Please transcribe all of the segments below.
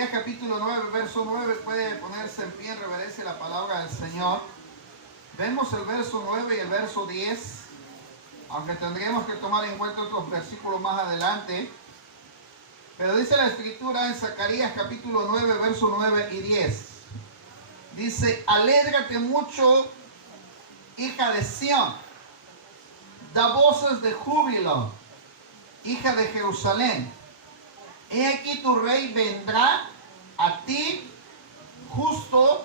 Zacarías capítulo 9, verso 9, puede ponerse en pie en reverencia a la palabra del Señor. Vemos el verso 9 y el verso 10, aunque tendríamos que tomar en cuenta otros versículos más adelante. Pero dice la Escritura en Zacarías capítulo 9, verso 9 y 10. Dice: alégrate mucho, hija de Sión, da voces de júbilo, hija de Jerusalén. He aquí tu rey vendrá a ti, justo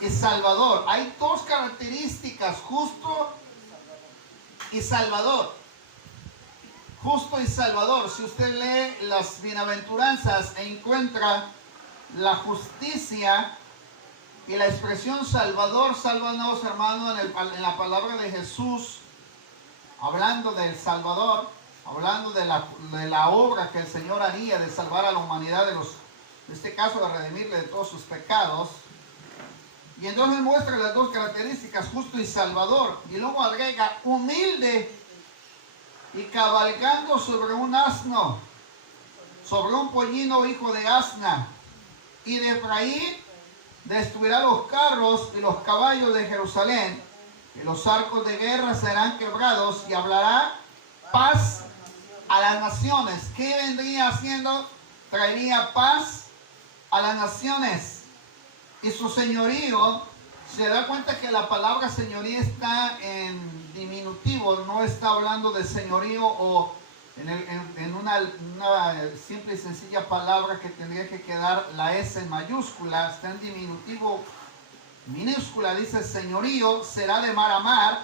y salvador. Hay dos características: justo y salvador. Justo y salvador. Si usted lee las bienaventuranzas e encuentra la justicia y la expresión salvador, sálvanos, hermano, en la palabra de Jesús, hablando del Salvador, hablando de la obra que el Señor haría de salvar a la humanidad en este caso de redimirle de todos sus pecados. Y entonces muestra las dos características, justo y salvador, y luego agrega humilde y cabalgando sobre un asno, sobre un pollino hijo de asna. Y de Efraín destruirá los carros y los caballos de Jerusalén, y los arcos de guerra serán quebrados, y hablará paz a las naciones. ¿Qué vendría haciendo? Traería paz a las naciones. Y su señorío, se da cuenta que la palabra señorío está en diminutivo, no está hablando de señorío o en una simple y sencilla palabra que tendría que quedar la S en mayúscula, está en diminutivo minúscula. Dice: señorío será de mar a mar,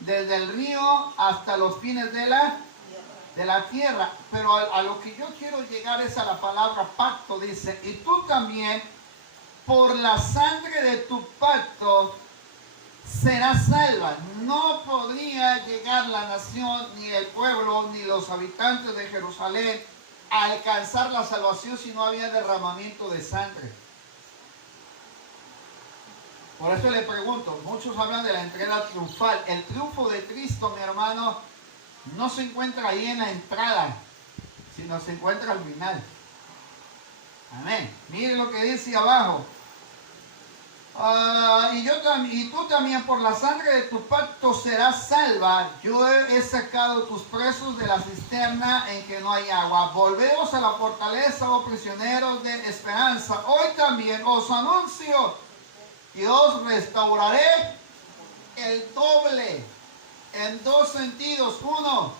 desde el río hasta los fines de la tierra. Pero a lo que yo quiero llegar es a la palabra pacto. Dice: y tú también, por la sangre de tu pacto, serás salva. No podría llegar la nación, ni el pueblo, ni los habitantes de Jerusalén a alcanzar la salvación si no había derramamiento de sangre. Por eso le pregunto, muchos hablan de la entrega triunfal. El triunfo de Cristo, mi hermano, no se encuentra ahí en la entrada, sino se encuentra al final. Amén. Mire lo que dice abajo. Y tú también, por la sangre de tu pacto serás salva. Yo he sacado tus presos de la cisterna en que no hay agua. Volveos a la fortaleza, oh prisioneros de esperanza. Hoy también os anuncio y os restauraré el doble, en dos sentidos. Uno,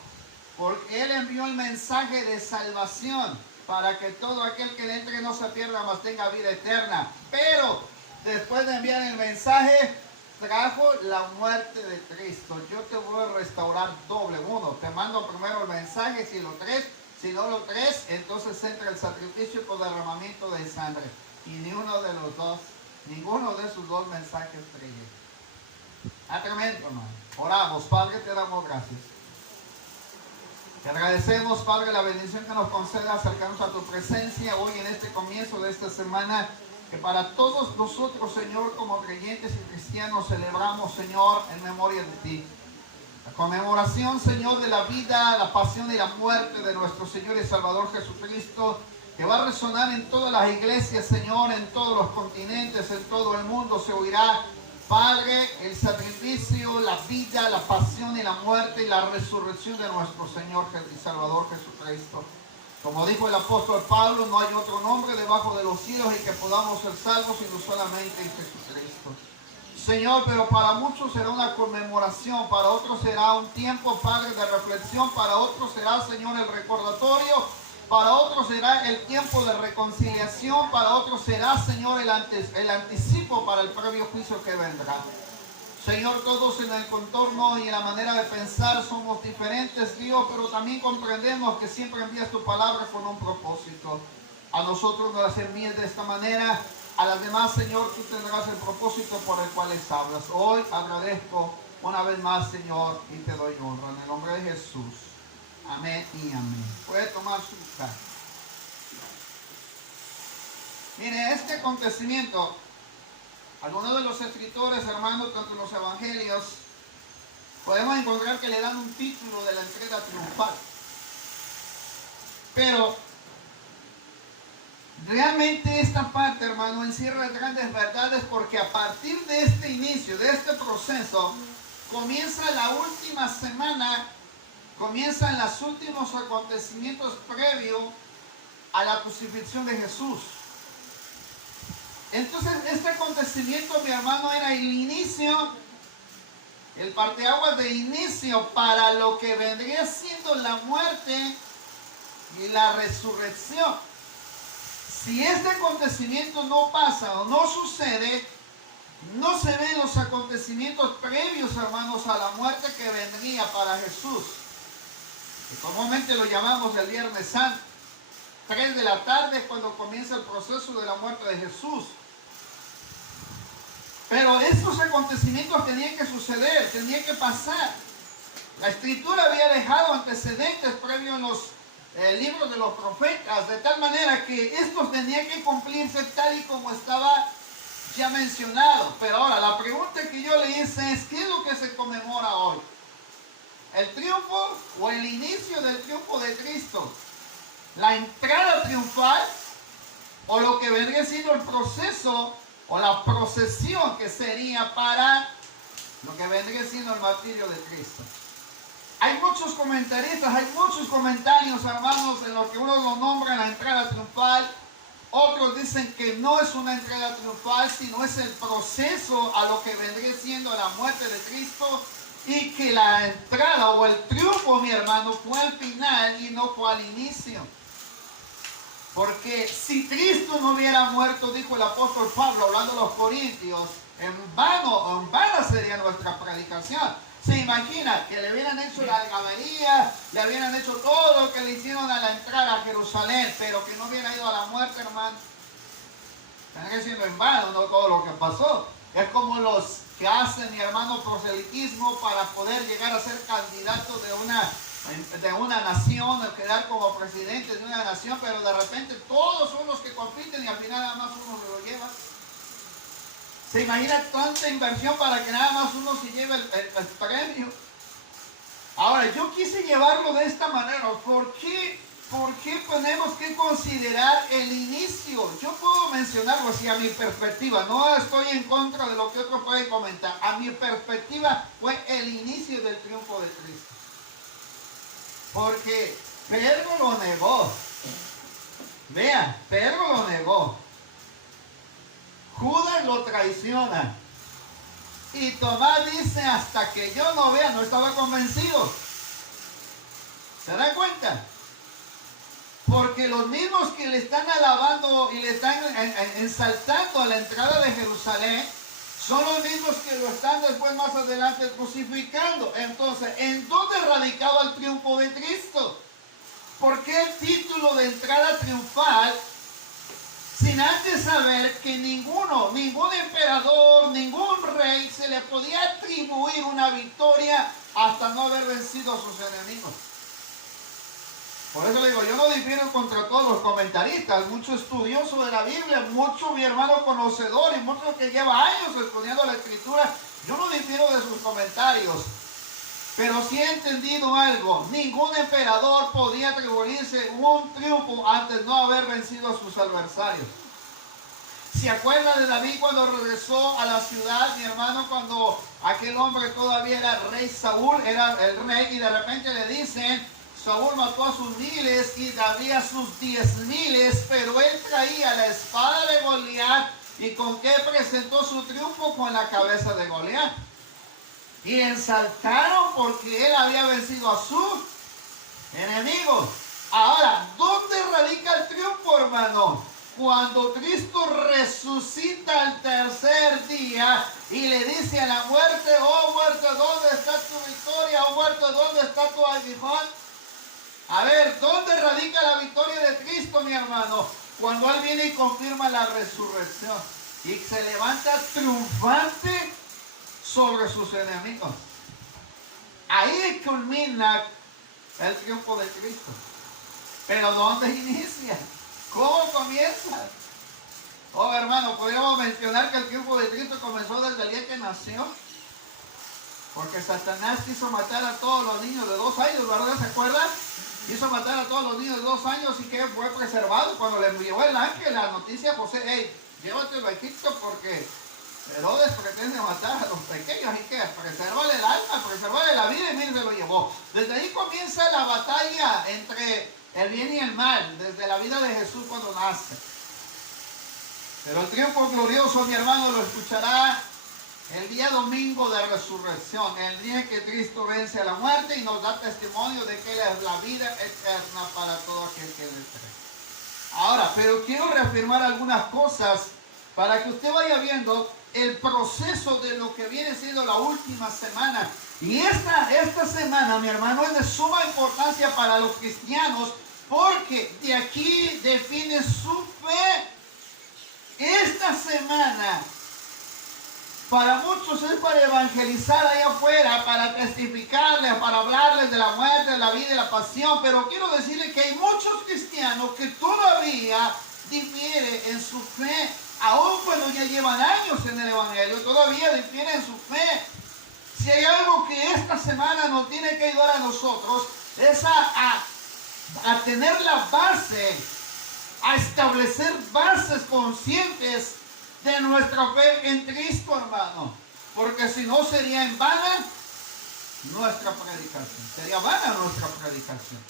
porque Él envió el mensaje de salvación para que todo aquel que le entre no se pierda, mas tenga vida eterna. Pero después de enviar el mensaje, trajo la muerte de Cristo. Yo te voy a restaurar doble. Uno, te mando primero el mensaje, si lo crees. Si no lo crees, entonces entra el sacrificio con derramamiento de sangre. Y ninguno de esos dos mensajes creyó. Tremendo, hermano. Oramos. Padre, te damos gracias. Te agradecemos, Padre, la bendición que nos conceda acercarnos a tu presencia hoy en este comienzo de esta semana, que para todos nosotros, Señor, como creyentes y cristianos, celebramos, Señor, en memoria de ti. La conmemoración, Señor, de la vida, la pasión y la muerte de nuestro Señor y Salvador Jesucristo, que va a resonar en todas las iglesias, Señor, en todos los continentes, en todo el mundo se oirá, Padre, el sacrificio, la vida, la pasión y la muerte y la resurrección de nuestro Señor y Salvador Jesucristo. Como dijo el apóstol Pablo, no hay otro nombre debajo de los cielos en que podamos ser salvos sino solamente en Jesucristo. Señor, pero para muchos será una conmemoración, para otros será un tiempo, Padre, de reflexión, para otros será, Señor, el recordatorio, para otros será el tiempo de reconciliación, para otros será, Señor, el anticipo para el previo juicio que vendrá. Señor, todos en el contorno y en la manera de pensar somos diferentes, Dios, pero también comprendemos que siempre envías tu palabra con un propósito. A nosotros nos las envíes de esta manera, a las demás, Señor, tú tendrás el propósito por el cual les hablas. Hoy agradezco una vez más, Señor, y te doy honra en el nombre de Jesús. Amén y amén. Puede tomar su lugar. Mire, este acontecimiento, algunos de los escritores, hermanos, tanto en los evangelios, podemos encontrar que le dan un título de la entrega triunfal. Pero Realmente esta parte, hermano, encierra grandes verdades porque a partir de este inicio, de este proceso, comienza la última semana, comienzan los últimos acontecimientos previos a la crucifixión de Jesús. Entonces, este acontecimiento, mi hermano, era el inicio, el parteaguas de inicio para lo que vendría siendo la muerte y la resurrección. Si este acontecimiento no pasa o no sucede, no se ven los acontecimientos previos, hermanos, a la muerte que vendría para Jesús. Y comúnmente lo llamamos el Viernes Santo. 3 de la tarde cuando comienza el proceso de la muerte de Jesús. Pero estos acontecimientos tenían que suceder, tenían que pasar. La Escritura había dejado antecedentes previos en los libros de los profetas, de tal manera que estos tenían que cumplirse tal y como estaba ya mencionado. Pero ahora, la pregunta que yo le hice es, ¿qué es lo que se conmemora hoy? ¿El triunfo o el inicio del triunfo de Cristo? ¿La entrada triunfal o lo que vendría siendo el proceso o la procesión que sería para lo que vendría siendo el martirio de Cristo? Hay muchos comentaristas, hay muchos comentarios, hermanos, en lo que uno lo nombra la entrada triunfal. Otros dicen que no es una entrada triunfal, sino es el proceso a lo que vendría siendo la muerte de Cristo, y que la entrada o el triunfo, mi hermano, fue al final y no fue al inicio. Porque si Cristo no hubiera muerto, dijo el apóstol Pablo, hablando a los corintios, en vana sería nuestra predicación. Se imagina que le hubieran hecho la algabería, le hubieran hecho todo lo que le hicieron a la entrada a Jerusalén, pero que no hubiera ido a la muerte, hermano. Estaría siendo en vano, no todo lo que pasó. Es como los que hacen, mi hermano, proselitismo para poder llegar a ser candidatos de una nación, de quedar como presidente de una nación, pero de repente todos son los que compiten y al final nada más uno se lo lleva. ¿Se imagina tanta inversión para que nada más uno se lleve el premio? Ahora, yo quise llevarlo de esta manera. ¿Por qué tenemos que considerar el inicio? Yo puedo mencionarlo así a mi perspectiva. No estoy en contra de lo que otros pueden comentar. A mi perspectiva fue el inicio del triunfo de Cristo. Porque Pedro lo negó. Vean, Pedro lo negó. Judas lo traiciona. Y Tomás dice, hasta que yo no vea, no estaba convencido. ¿Se dan cuenta? Porque los mismos que le están alabando y le están ensaltando a la entrada de Jerusalén, son los mismos que lo están después más adelante crucificando. Entonces, ¿en dónde radicaba el triunfo de Cristo? ¿Por qué el título de entrada triunfal? Sin antes saber que ningún emperador, ningún rey se le podía atribuir una victoria hasta no haber vencido a sus enemigos. Por eso le digo, yo no difiero contra todos los comentaristas, muchos estudiosos de la Biblia, muchos mi hermano conocedor y muchos que lleva años estudiando la Escritura, yo no difiero de sus comentarios. Pero sí he entendido algo, ningún emperador podía atribuirse un triunfo antes de no haber vencido a sus adversarios. ¿Se acuerda de David cuando regresó a la ciudad, mi hermano, cuando aquel hombre todavía era el rey Saúl, era el rey, y de repente le dicen, Saúl mató a sus miles y David a sus 10,000, pero él traía la espada de Goliat, y con qué presentó su triunfo, con la cabeza de Goliat. Y ensaltaron porque él había vencido a sus enemigos. Ahora, ¿dónde radica el triunfo, hermano? Cuando Cristo resucita al tercer día y le dice a la muerte, oh muerte, ¿dónde está tu victoria? Oh muerte, ¿dónde está tu aguijón? A ver, ¿dónde radica la victoria de Cristo, mi hermano? Cuando Él viene y confirma la resurrección y se levanta triunfante sobre sus enemigos. Ahí culmina el triunfo de Cristo. Pero ¿dónde inicia? ¿Cómo comienza? Oh, hermano, podríamos mencionar que el triunfo de Cristo comenzó desde el día que nació. Porque Satanás quiso matar a todos los niños de 2 años, ¿verdad? ¿Se acuerdan? hizo matar a todos los niños de 2 años y que fue preservado. Cuando le llevó el ángel la noticia a José, hey, llévatelo a Egipto porque Herodes pretende matar a los pequeños, y que presérvale el alma, presérvale la vida, y mire, se lo llevó. Desde ahí comienza la batalla entre el bien y el mal, desde la vida de Jesús cuando nace. Pero el triunfo glorioso, mi hermano, lo escuchará el día domingo de resurrección, el día que Cristo vence a la muerte y nos da testimonio de que Él es la vida eterna para todo aquel que le cree. Ahora, pero quiero reafirmar algunas cosas para que usted vaya viendo el proceso de lo que viene siendo la última semana. Y esta semana, mi hermano, es de suma importancia para los cristianos, porque de aquí define su fe. Esta semana para muchos es para evangelizar allá afuera, para testificarles, para hablarles de la muerte, de la vida y la pasión. Pero quiero decirles que hay muchos cristianos que todavía difieren en su fe. Aún cuando ya llevan años en el evangelio, todavía difieren en su fe. Si hay algo que esta semana nos tiene que ayudar a nosotros, es a tener la base, a establecer bases conscientes de nuestra fe en Cristo, hermano. Porque si no, sería en vana nuestra predicación. Sería vana nuestra predicación.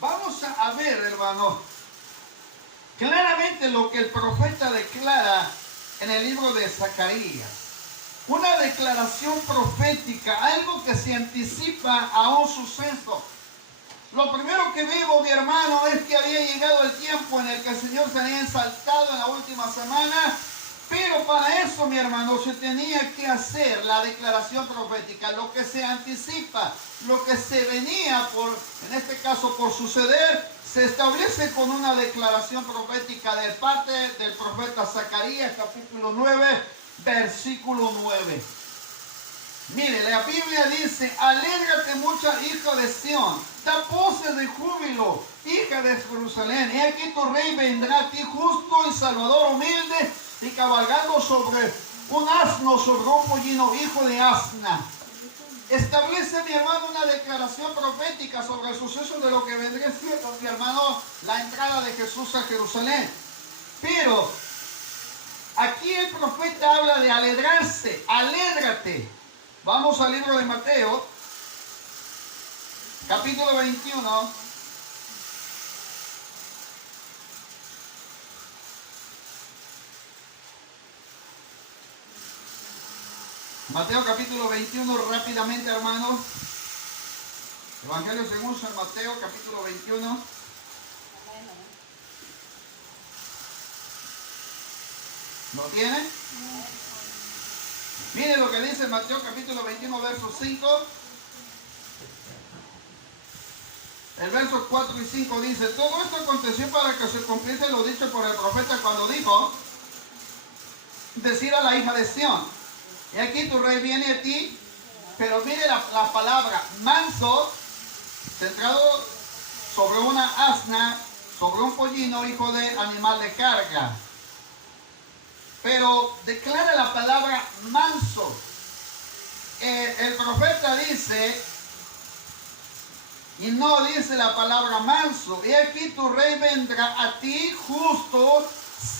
Vamos a ver, hermano, claramente lo que el profeta declara en el libro de Zacarías. Una declaración profética, algo que se anticipa a un suceso. Lo primero que veo, mi hermano, es que había llegado el tiempo en el que el Señor se había exaltado en la última semana. Pero para eso, mi hermano, se tenía que hacer la declaración profética, lo que se anticipa, lo que se venía en este caso, por suceder, se establece con una declaración profética de parte del profeta Zacarías, capítulo 9, versículo 9. Mire, la Biblia dice: alégrate mucha hija de Sión, da voces de júbilo, hija de Jerusalén. He aquí tu rey vendrá a ti, justo y salvador, humilde, y cabalgando sobre un asno, sobre un pollino, hijo de asna. Establece, mi hermano, una declaración profética sobre el suceso de lo que vendría siendo, mi hermano, la entrada de Jesús a Jerusalén. Pero aquí el profeta habla de alegrarse, alégrate. Vamos al libro de Mateo, capítulo 21. Mateo capítulo 21, rápidamente, hermanos. Evangelio según San Mateo, capítulo 21. ¿Lo tiene? Mire lo que dice Mateo capítulo 21, verso 5. El verso 4 y 5 dice: todo esto aconteció para que se cumpliese lo dicho por el profeta cuando dijo: decir a la hija de Sión, y aquí tu rey viene a ti. Pero mire la palabra manso, centrado sobre una asna, sobre un pollino, hijo de animal de carga. Pero declara la palabra manso. El profeta dice, y no dice la palabra manso: y aquí tu rey vendrá a ti, justo,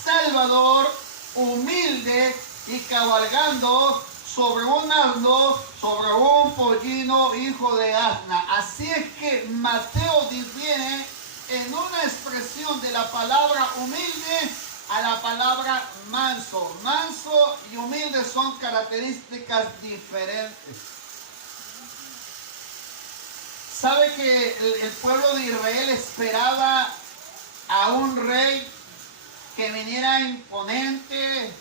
salvador, humilde, y cabalgando sobre un asno, sobre un pollino, hijo de asna. Así es que Mateo difiere en una expresión de la palabra humilde a la palabra manso. Manso y humilde son características diferentes. ¿Sabe que el pueblo de Israel esperaba a un rey que viniera imponente,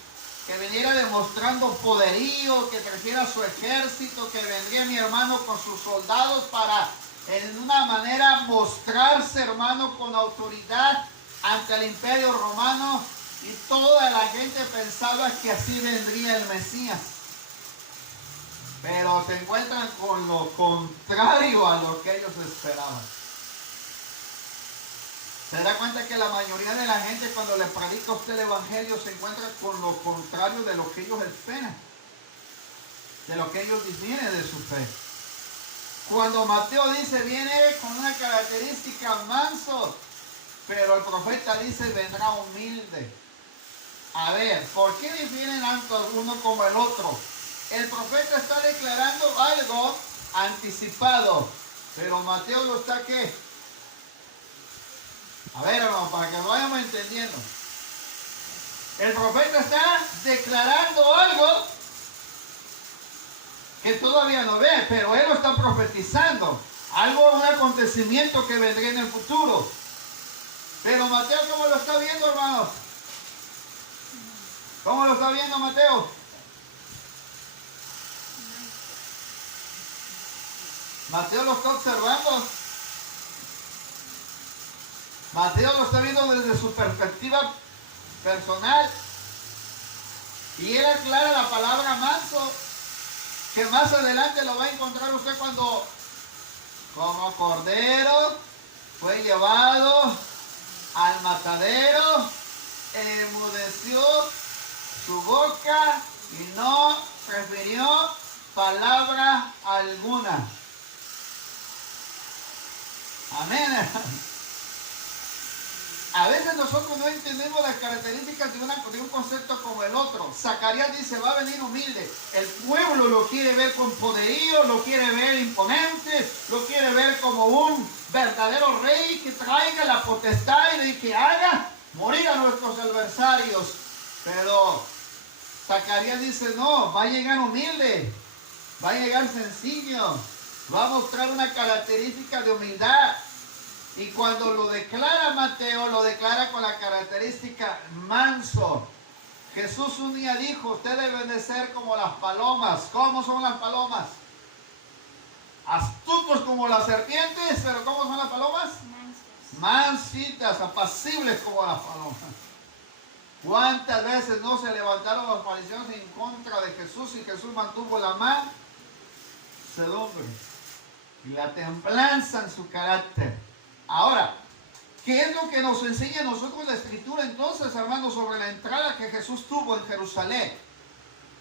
que viniera demostrando poderío, que trajera su ejército, que vendría, mi hermano, con sus soldados para en una manera mostrarse, hermano, con autoridad ante el imperio romano? Y toda la gente pensaba que así vendría el Mesías. Pero se encuentran con lo contrario a lo que ellos esperaban. ¿Se da cuenta que la mayoría de la gente, cuando le predica a usted el evangelio, se encuentra con lo contrario de lo que ellos esperan, de lo que ellos difieren de su fe? Cuando Mateo dice, viene con una característica manso, pero el profeta dice, vendrá humilde. A ver, ¿por qué difieren tanto uno como el otro? El profeta está declarando algo anticipado, pero Mateo lo está, ¿qué? A ver, hermano, para que lo vayamos entendiendo. El profeta está declarando algo que todavía no ve, pero él lo está profetizando. Algo, un acontecimiento que vendrá en el futuro. Pero Mateo, ¿cómo lo está viendo, hermanos? ¿Cómo lo está viendo Mateo? Mateo lo está observando. Mateo lo está viendo desde su perspectiva personal. Y él aclara la palabra manso, que más adelante lo va a encontrar usted cuando, como cordero, fue llevado al matadero, enmudeció su boca y no refirió palabra alguna. Amén. A veces nosotros no entendemos las características de un concepto como el otro. Zacarías dice, va a venir humilde. El pueblo lo quiere ver con poderío, lo quiere ver imponente, lo quiere ver como un verdadero rey que traiga la potestad y que haga morir a nuestros adversarios. Pero Zacarías dice, no, va a llegar humilde, va a llegar sencillo, va a mostrar una característica de humildad. Y cuando lo declara Mateo, lo declara con la característica manso. Jesús un día dijo, ustedes deben de ser como las palomas. ¿Cómo son las palomas? Astutos como las serpientes, pero ¿cómo son las palomas? Mansitas, apacibles como las palomas. ¿Cuántas veces no se levantaron los fariseos en contra de Jesús y Jesús mantuvo la mansedumbre y la templanza en su carácter? Ahora, ¿qué es lo que nos enseña a nosotros la Escritura entonces, hermanos, sobre la entrada que Jesús tuvo en Jerusalén?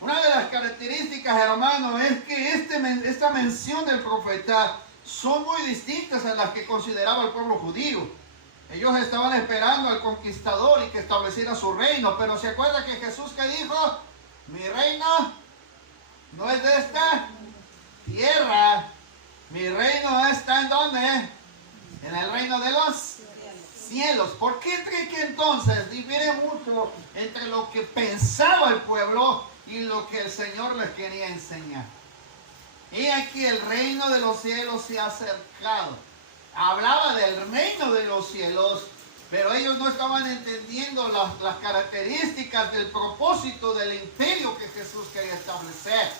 Una de las características, hermanos, es que esta mención del profeta son muy distintas a las que consideraba el pueblo judío. Ellos estaban esperando al conquistador y que estableciera su reino, pero ¿se acuerda que Jesús que dijo? Mi reino no es de esta tierra, mi reino está ¿en dónde? En el reino de los cielos. ¿Por qué cree que entonces difiere mucho entre lo que pensaba el pueblo y lo que el Señor les quería enseñar? Y aquí el reino de los cielos se ha acercado. Hablaba del reino de los cielos, pero ellos no estaban entendiendo las características del propósito del imperio que Jesús quería establecer.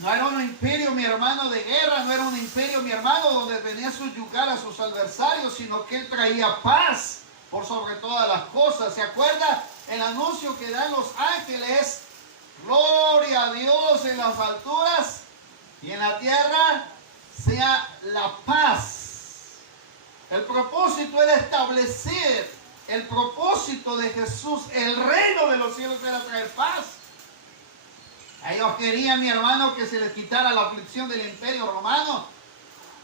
No era un imperio, mi hermano, de guerra, no era un imperio, mi hermano, donde venía a subyugar a sus adversarios, sino que él traía paz por sobre todas las cosas. ¿Se acuerda el anuncio que dan los ángeles? Gloria a Dios en las alturas y en la tierra sea la paz. El propósito era establecer, el propósito de Jesús, el reino de los cielos era traer paz. Ellos querían, mi hermano, que se les quitara la aflicción del imperio romano.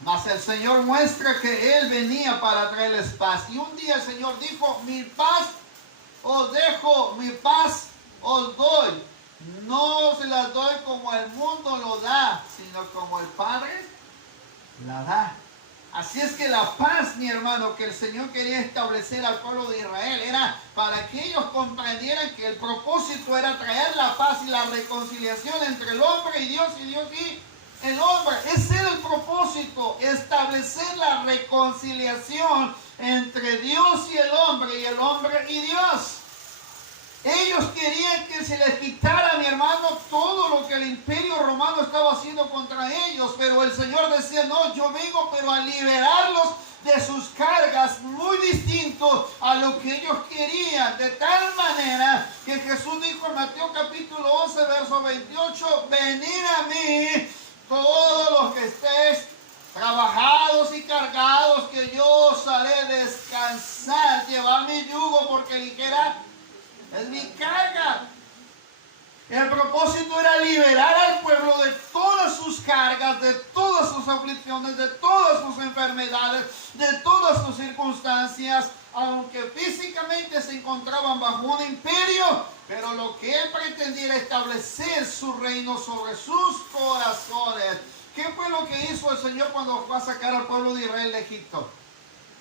Mas el Señor muestra que Él venía para traerles paz. Y un día el Señor dijo, mi paz os dejo, mi paz os doy. No se las doy como el mundo lo da, sino como el Padre la da. Así es que la paz, mi hermano, que el Señor quería establecer al pueblo de Israel era para que ellos comprendieran que el propósito era traer la paz y la reconciliación entre el hombre y Dios y el hombre. Ese era el propósito, establecer la reconciliación entre Dios y el hombre y Dios. Ellos querían que se les quitara, mi hermano, todo lo que el imperio romano estaba haciendo contra ellos. Pero el Señor decía, no, yo vengo pero a liberarlos de sus cargas, muy distinto a lo que ellos querían. De tal manera que Jesús dijo en Mateo capítulo 11, verso 28, venid a mí todos los que estéis trabajados y cargados, que yo os haré descansar. Llevad mi yugo porque ligera es mi carga. El propósito era liberar al pueblo de todas sus cargas, de todo todas sus aflicciones, de todas sus enfermedades, de todas sus circunstancias, aunque físicamente se encontraban bajo un imperio, pero lo que él pretendía era establecer su reino sobre sus corazones. ¿Qué fue lo que hizo el Señor cuando fue a sacar al pueblo de Israel de Egipto?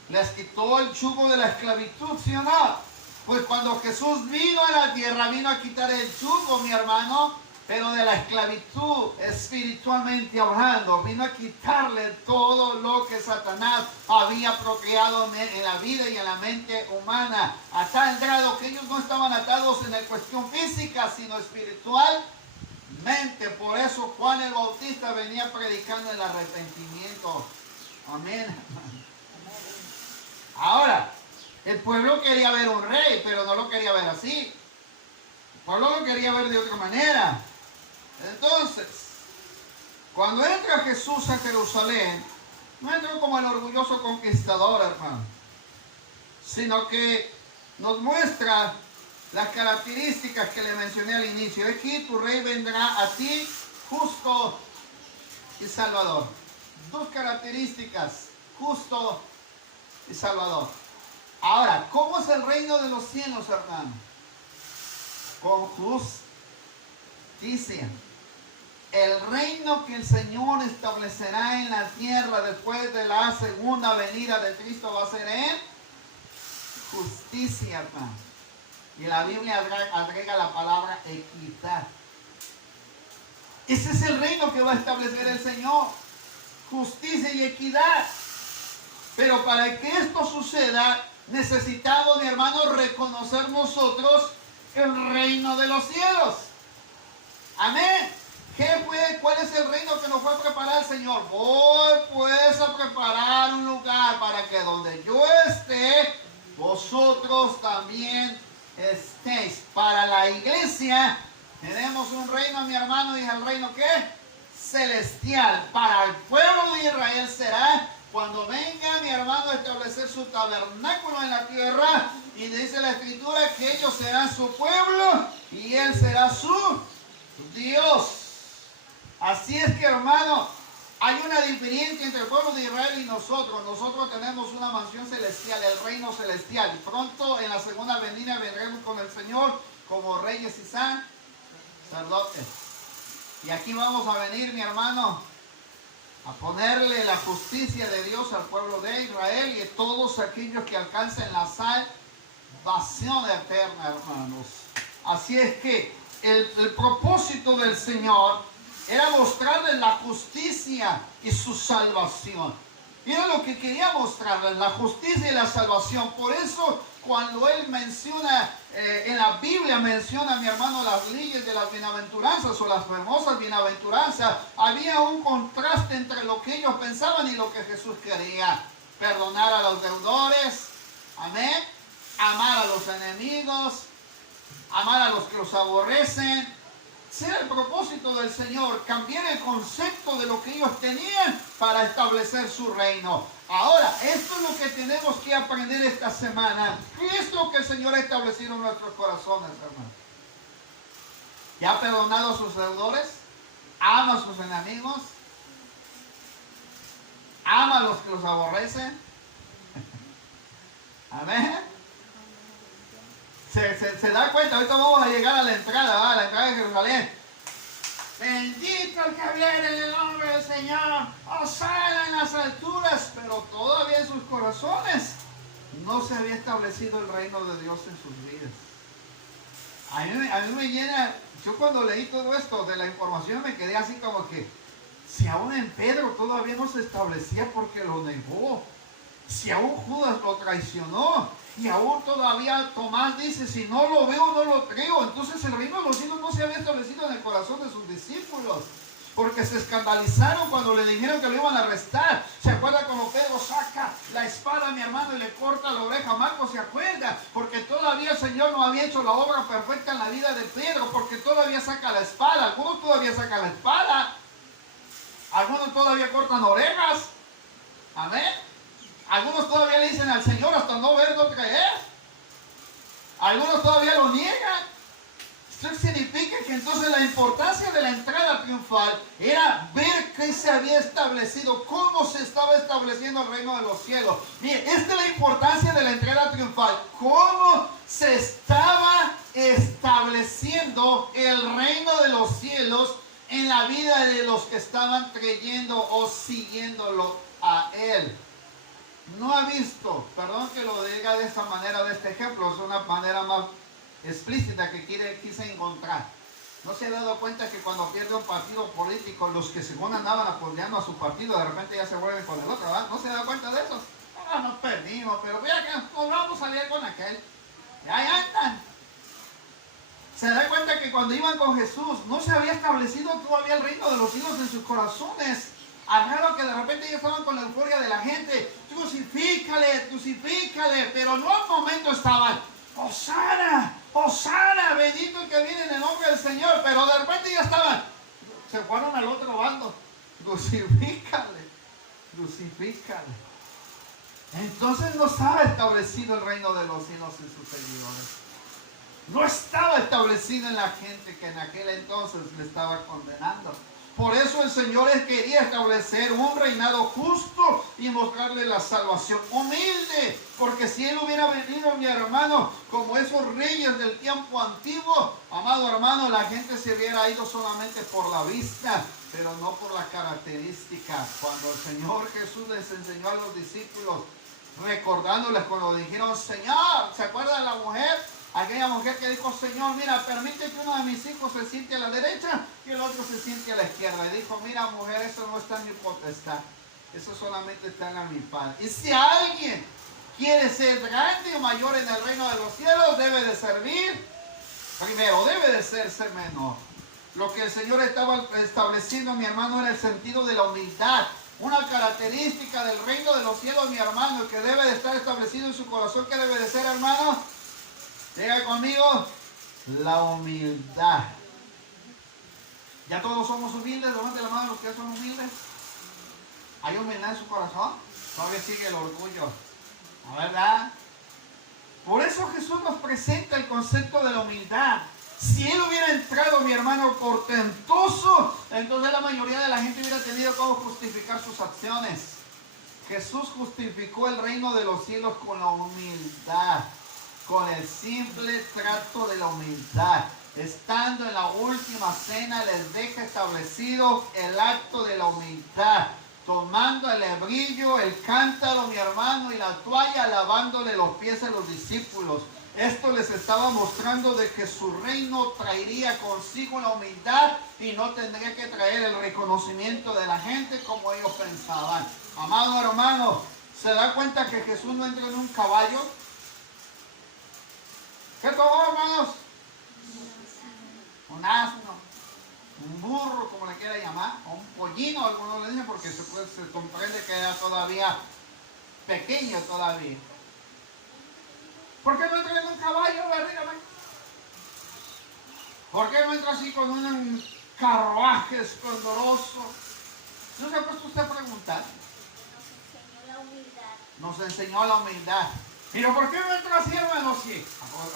Les quitó el yugo de la esclavitud, ¿sí o no? Pues cuando Jesús vino a la tierra, vino a quitar el yugo, mi hermano, pero de la esclavitud, espiritualmente hablando, vino a quitarle todo lo que Satanás había procreado en la vida y en la mente humana, a tal grado que ellos no estaban atados en la cuestión física, sino espiritualmente. Por eso Juan el Bautista venía predicando el arrepentimiento. Amén. Ahora, el pueblo quería ver un rey, pero no lo quería ver así. El pueblo lo quería ver de otra manera. Entonces, cuando entra Jesús a Jerusalén, no entra como el orgulloso conquistador, hermano, sino que nos muestra las características que le mencioné al inicio. Aquí tu rey vendrá a ti, justo y salvador. Dos características, justo y salvador. Ahora, ¿cómo es el reino de los cielos, hermano? Con justicia. El reino que el Señor establecerá en la tierra después de la segunda venida de Cristo va a ser en justicia, hermano. Y la Biblia agrega la palabra equidad. Ese es el reino que va a establecer el Señor. Justicia y equidad. Pero para que esto suceda, necesitamos, mi hermano, reconocer nosotros el reino de los cielos. Amén. ¿Cuál es el reino que nos fue a preparar el Señor? Voy pues a preparar un lugar para que donde yo esté, vosotros también estéis. Para la iglesia tenemos un reino, mi hermano, y es el reino ¿qué? Celestial. Para el pueblo de Israel será cuando venga, mi hermano, a establecer su tabernáculo en la tierra, y dice la Escritura que ellos serán su pueblo y Él será su Dios. Así es que, hermano, hay una diferencia entre el pueblo de Israel y nosotros. Nosotros tenemos una mansión celestial, el reino celestial. Y pronto en la segunda venida vendremos con el Señor como reyes y sacerdotes. Y aquí vamos a venir, mi hermano, a ponerle la justicia de Dios al pueblo de Israel y a todos aquellos que alcancen la salvación eterna, hermanos. Así es que el propósito del Señor era mostrarles la justicia y su salvación. Y era lo que quería mostrarles, la justicia y la salvación. Por eso cuando Él menciona, en la Biblia menciona, mi hermano, las leyes de las bienaventuranzas o las famosas bienaventuranzas, había un contraste entre lo que ellos pensaban y lo que Jesús quería. Perdonar a los deudores, amén, amar a los enemigos, amar a los que los aborrecen. Ese era el propósito del Señor, cambiar el concepto de lo que ellos tenían para establecer su reino. Ahora, esto es lo que tenemos que aprender esta semana. ¿Qué es lo que el Señor ha establecido en nuestros corazones, hermano? ¿Ya ha perdonado a sus deudores? ¿Ama a sus enemigos? ¿Ama a los que los aborrecen? Amén. Se da cuenta, ahorita vamos a llegar a la entrada, a la entrada de Jerusalén. Bendito el que viene en el nombre del Señor, Hosana en las alturas, pero todavía en sus corazones no se había establecido el reino de Dios en sus vidas. A mí me llena, yo cuando leí todo esto de la información me quedé así como que, si aún en Pedro todavía no se establecía porque lo negó, si aún Judas lo traicionó, y aún todavía Tomás dice, si no lo veo, no lo creo. Entonces el reino de los cielos no se había establecido en el corazón de sus discípulos, porque se escandalizaron cuando le dijeron que lo iban a arrestar. ¿Se acuerda cuando Pedro saca la espada, mi hermano, y le corta la oreja? Marcos se acuerda, porque todavía el Señor no había hecho la obra perfecta en la vida de Pedro, porque todavía saca la espada. Algunos todavía sacan la espada, algunos todavía cortan orejas. Amén. Algunos todavía le dicen al Señor hasta no ver, no creer. Algunos todavía lo niegan. Esto significa que entonces la importancia de la entrada triunfal era ver qué se había establecido, cómo se estaba estableciendo el reino de los cielos. Mire, esta es la importancia de la entrada triunfal, cómo se estaba estableciendo el reino de los cielos en la vida de los que estaban creyendo o siguiéndolo a él. No ha visto, perdón que lo diga de esta manera, de este ejemplo, es una manera más explícita que quise encontrar. ¿No se ha dado cuenta que cuando pierde un partido político, los que según andaban apoyando a su partido, de repente ya se vuelven con el otro, ¿verdad? ¿No se ha dado cuenta de eso? Ah, nos perdimos, pero mira que nos vamos a salir con aquel. Y ahí andan. Se da cuenta que cuando iban con Jesús, no se había establecido todavía el reino de los cielos en sus corazones. Al grado que de repente ellos estaban con la euforia de la gente. Crucifícale, crucifícale. Pero no al momento estaban, Hosana, Hosana, bendito el que viene en el nombre del Señor. Pero de repente ya estaban, se fueron al otro bando. Crucifícale, crucifícale. Entonces no estaba establecido el reino de los cielos en sus seguidores. No estaba establecido en la gente que en aquel entonces le estaba condenando. Por eso el Señor quería establecer un reinado justo y mostrarle la salvación humilde. Porque si Él hubiera venido, mi hermano, como esos reyes del tiempo antiguo, amado hermano, la gente se hubiera ido solamente por la vista, pero no por la característica. Cuando el Señor Jesús les enseñó a los discípulos, recordándoles cuando dijeron, Señor, ¿se acuerda de la mujer? Aquella mujer que dijo, Señor, mira, permite que uno de mis hijos se siente a la derecha y el otro se siente a la izquierda. Y dijo, mira, mujer, eso no está en mi potestad. Eso solamente está en mi Padre. Y si alguien quiere ser grande o mayor en el reino de los cielos, debe de servir. Primero, debe de ser menor. Lo que el Señor estaba estableciendo, mi hermano, era el sentido de la humildad. Una característica del reino de los cielos, mi hermano, que debe de estar establecido en su corazón. ¿Qué debe de ser, hermano? Diga conmigo, la humildad. ¿Ya todos somos humildes? Levante la mano los que son humildes. ¿Hay humildad en su corazón? Todavía sigue el orgullo, ¿no, verdad? Por eso Jesús nos presenta el concepto de la humildad. Si Él hubiera entrado, mi hermano, portentoso, entonces la mayoría de la gente hubiera tenido cómo justificar sus acciones. Jesús justificó el reino de los cielos con la humildad, con el simple trato de la humildad. Estando en la última cena, les deja establecido el acto de la humildad, tomando el hebrillo, el cántaro, mi hermano, y la toalla, lavándole los pies a los discípulos. Esto les estaba mostrando de que su reino traería consigo la humildad y no tendría que traer el reconocimiento de la gente como ellos pensaban. Amado hermano, ¿se da cuenta que Jesús no entró en un caballo? ¿Qué tomó, hermanos? Un asno, un burro, como le quiera llamar, o un pollino, algunos le dicen, porque se comprende que era todavía pequeño todavía. ¿Por qué no entra en un caballo? Dígame. ¿Por qué no entra así con un carruaje esplendoroso? ¿No se ha puesto usted a preguntar? Nos enseñó la humildad. Pero ¿por qué no entra así, hermano? Sí,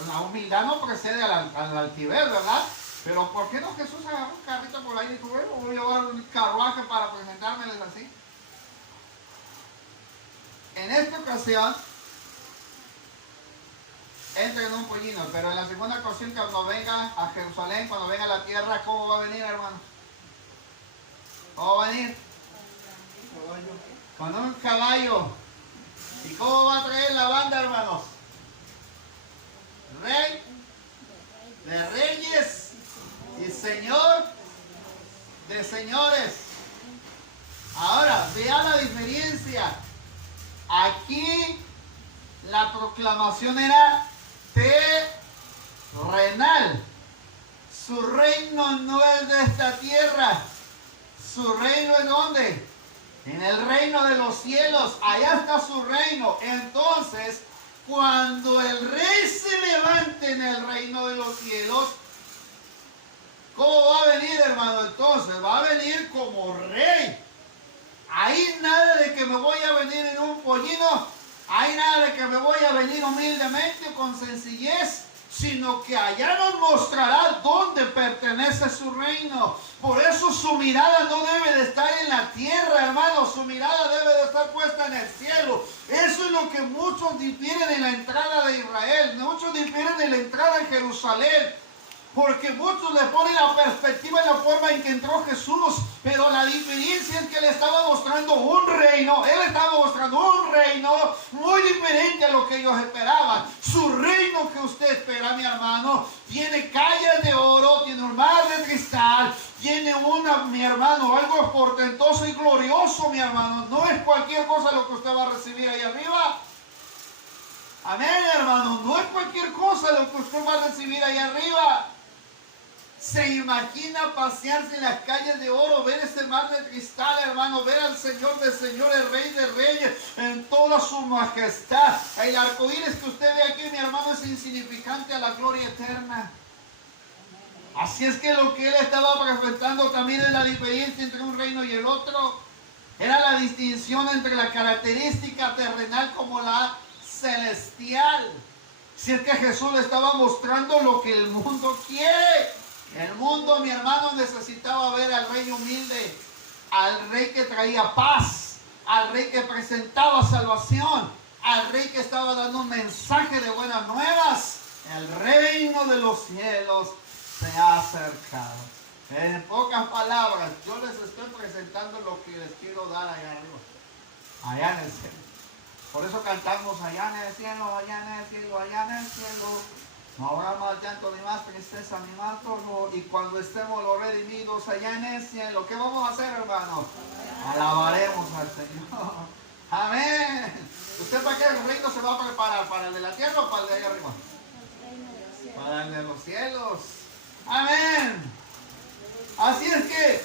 la humildad no precede al altivez, ¿verdad? Pero ¿por qué no Jesús agarró un carrito por ahí y dijo, bueno, voy a llevar un carruaje para presentármeles así? En esta ocasión, entra en un pollino, pero en la segunda ocasión, cuando venga a Jerusalén, cuando venga a la tierra, ¿cómo va a venir, hermano? ¿Cómo va a venir? Con un caballo. ¿Y cómo va a traer la banda, hermanos? Rey de reyes y Señor de señores. Ahora, vea la diferencia. Aquí la proclamación era terrenal. Su reino no es de esta tierra. Su reino es ¿dónde? En el reino de los cielos. Allá está su reino. Entonces, cuando el rey se levante en el reino de los cielos, ¿cómo va a venir, hermano? Entonces, va a venir como rey. Ahí nada de que me voy a venir en un pollino. Hay nada de que me voy a venir humildemente, con sencillez. sino que allá nos mostrará dónde pertenece su reino. Por eso su mirada no debe de estar en la tierra, hermano, su mirada debe de estar puesta en el cielo. Eso es lo que muchos difieren en la entrada de Israel, muchos difieren en la entrada en Jerusalén. Porque muchos le ponen la perspectiva en la forma en que entró Jesús, pero la diferencia es que él estaba mostrando un reino, él estaba mostrando un reino muy diferente a lo que ellos esperaban. Su reino que usted espera, mi hermano, tiene calles de oro, tiene un mar de cristal, tiene mi hermano, algo portentoso y glorioso, mi hermano. No es cualquier cosa lo que usted va a recibir ahí arriba. Amén, hermano, no es cualquier cosa lo que usted va a recibir ahí arriba. Se imagina pasearse en las calles de oro, ver ese mar de cristal, hermano, ver al Señor de señores, Rey de reyes, en toda su majestad. El arco iris que usted ve aquí, mi hermano, es insignificante a la gloria eterna. Así es que lo que él estaba presentando también es la diferencia entre un reino y el otro. Era la distinción entre la característica terrenal como la celestial. Si es que Jesús le estaba mostrando lo que el mundo quiere. El mundo, mi hermano, necesitaba ver al rey humilde, al rey que traía paz, al rey que presentaba salvación, al rey que estaba dando un mensaje de buenas nuevas. El reino de los cielos se ha acercado. En pocas palabras, yo les estoy presentando lo que les quiero dar allá arriba, allá en el cielo. Por eso cantamos allá en el cielo, allá en el cielo, allá en el cielo. No habrá más llanto, ni más tristeza, ni más dolor. Y cuando estemos los redimidos allá en el cielo, ¿qué vamos a hacer, hermano? Alabaremos al Señor. Amén. ¿Usted para qué el reino se va a preparar? ¿Para el de la tierra o para el de allá arriba? Para el de los cielos. Amén. Así es que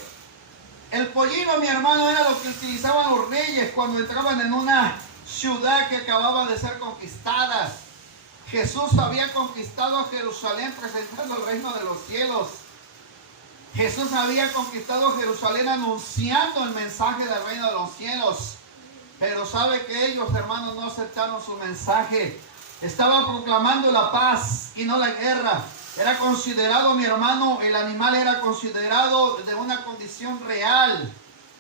el pollino, mi hermano, era lo que utilizaban los reyes cuando entraban en una ciudad que acababa de ser conquistada. Jesús había conquistado a Jerusalén presentando el reino de los cielos. Jesús había conquistado Jerusalén anunciando el mensaje del reino de los cielos. Pero sabe que ellos, hermanos, no aceptaron su mensaje. Estaban proclamando la paz y no la guerra. Era considerado, mi hermano, el animal era considerado de una condición real.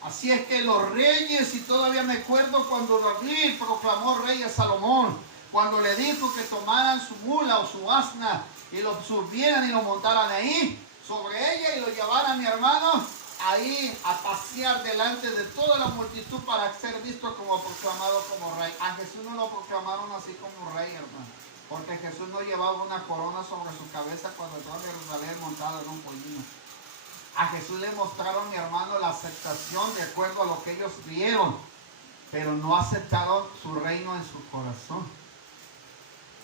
Así es que los reyes, y todavía me acuerdo cuando David proclamó rey a Salomón, cuando le dijo que tomaran su mula o su asna y lo subieran y lo montaran ahí, sobre ella, y lo llevaran, mi hermano, ahí a pasear delante de toda la multitud para ser visto como proclamado como rey. A Jesús no lo proclamaron así como rey, hermano, porque Jesús no llevaba una corona sobre su cabeza cuando entró a Jerusalén montado en un pollino. A Jesús le mostraron, mi hermano, la aceptación de acuerdo a lo que ellos vieron, pero no aceptaron su reino en su corazón.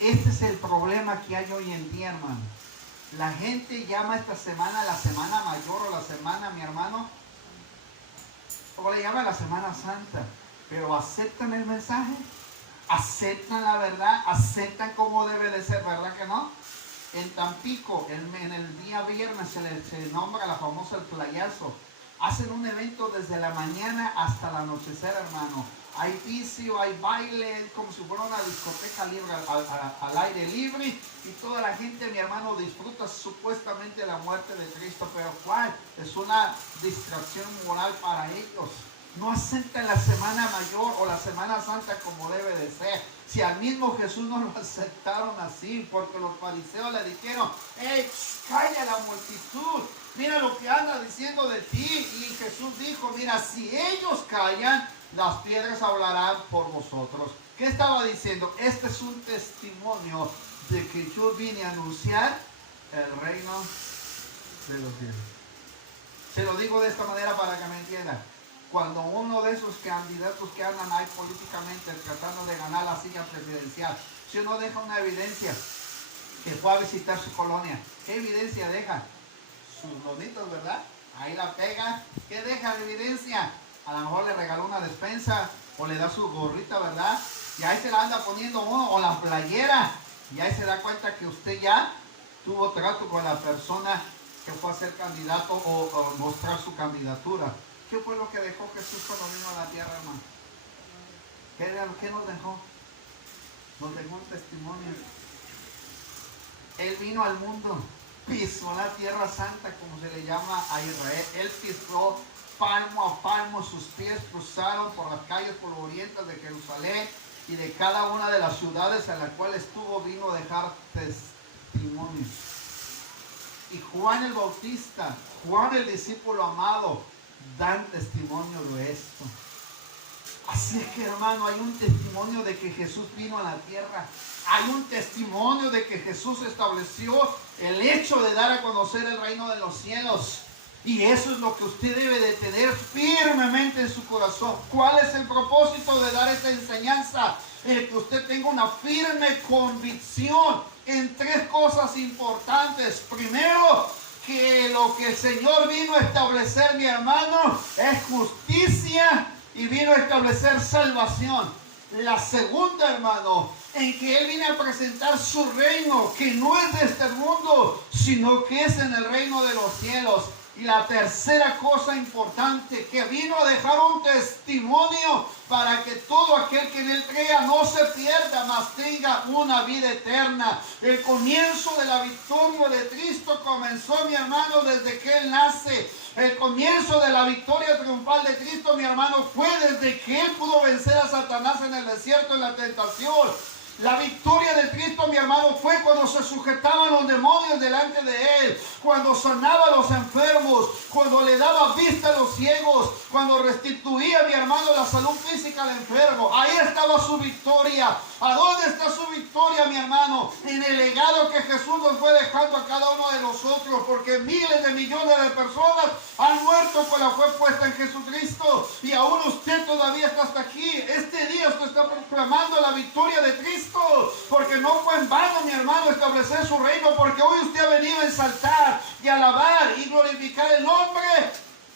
Este es el problema que hay hoy en día, hermano. La gente llama esta semana la semana mayor o la semana, mi hermano, o le llama la Semana Santa, pero ¿aceptan el mensaje? ¿Aceptan la verdad? ¿Aceptan cómo debe de ser? ¿Verdad que no? En Tampico, en el día viernes se nombra la famosa El Playazo. Hacen un evento desde la mañana hasta el anochecer, hermano. Hay vicio, hay baile, como si fuera una discoteca libre, al aire libre. Y toda la gente, mi hermano, disfruta supuestamente la muerte de Cristo. Pero ¿cuál? Es una distracción moral para ellos. No aceptan la Semana Mayor o la Semana Santa como debe de ser. Si al mismo Jesús no lo aceptaron así, porque los fariseos le dijeron: ¡Ey, calla la multitud! Mira lo que anda diciendo de ti. Y Jesús dijo: mira, si ellos callan, las piedras hablarán por vosotros. ¿Qué estaba diciendo? Este es un testimonio de que yo vine a anunciar el reino de los cielos. Se lo digo de esta manera para que me entiendan. Cuando uno de esos candidatos que andan ahí políticamente tratando de ganar la silla presidencial, si uno deja una evidencia que fue a visitar su colonia, ¿qué evidencia deja? Sus bonitos, ¿verdad? Ahí la pega. ¿Qué deja de evidencia? A lo mejor le regaló una despensa o le da su gorrita, ¿verdad? Y ahí se la anda poniendo uno, o la playera. Y ahí se da cuenta que usted ya tuvo trato con la persona que fue a ser candidato o mostrar su candidatura. ¿Qué fue lo que dejó Jesús cuando vino a la tierra, hermano? ¿Qué nos dejó? Nos dejó un testimonio. Él vino al mundo, pisó la tierra santa, como se le llama a Israel. Él pisó palmo a palmo, sus pies cruzaron por las calles polvorientas de Jerusalén y de cada una de las ciudades en las cuales estuvo, vino a dejar testimonio. Y Juan el Bautista, Juan el discípulo amado, dan testimonio de esto. Así es que, hermano, hay un testimonio de que Jesús vino a la tierra. Hay un testimonio de que Jesús estableció el hecho de dar a conocer el reino de los cielos. Y eso es lo que usted debe de tener firmemente en su corazón. ¿Cuál es el propósito de dar esta enseñanza? El que usted tenga una firme convicción en tres cosas importantes. Primero, que lo que el Señor vino a establecer, mi hermano, es justicia y vino a establecer salvación. La segunda, hermano, en que Él viene a presentar su reino, que no es de este mundo, sino que es en el reino de los cielos. Y la tercera cosa importante, que vino a dejar un testimonio para que todo aquel que en Él crea no se pierda, mas tenga una vida eterna. El comienzo de la victoria de Cristo comenzó, mi hermano, desde que Él nace. El comienzo de la victoria triunfal de Cristo, mi hermano, fue desde que Él pudo vencer a Satanás en el desierto, en la tentación. La victoria de Cristo, mi hermano, fue cuando se sujetaban los demonios delante de Él, cuando sanaba a los enfermos, cuando le daba vista a los ciegos, cuando restituía, mi hermano, la salud física al enfermo. Ahí estaba su victoria. ¿A dónde está su victoria, mi hermano? En el legado que Jesús nos fue dejando a cada uno de nosotros, porque miles de millones de personas han muerto con la fe puesta en Jesucristo, y aún usted todavía está hasta aquí. Este día usted está proclamando la victoria de Cristo, porque no fue en vano, mi hermano, establecer su reino, porque hoy usted ha venido a exaltar y alabar y glorificar el nombre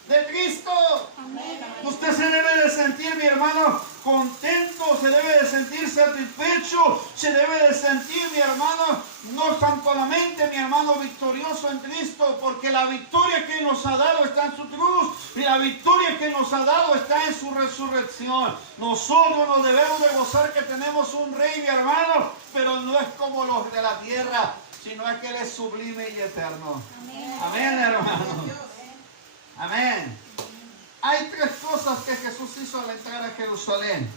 de Cristo. Amén. Usted se debe de sentir, mi hermano, contento, se debe de sentir satisfecho, se debe de sentir, mi hermano, no tan solamente, mi hermano, victorioso en Cristo, porque la victoria que nos ha dado está en su cruz y la victoria que nos ha dado está en su resurrección. Nosotros nos debemos de gozar que tenemos un rey, mi hermano, pero no es como los de la tierra, sino es que Él es sublime y eterno. Amén, amén, hermano. Amén. Hay tres cosas que Jesús hizo al entrar a Jerusalén.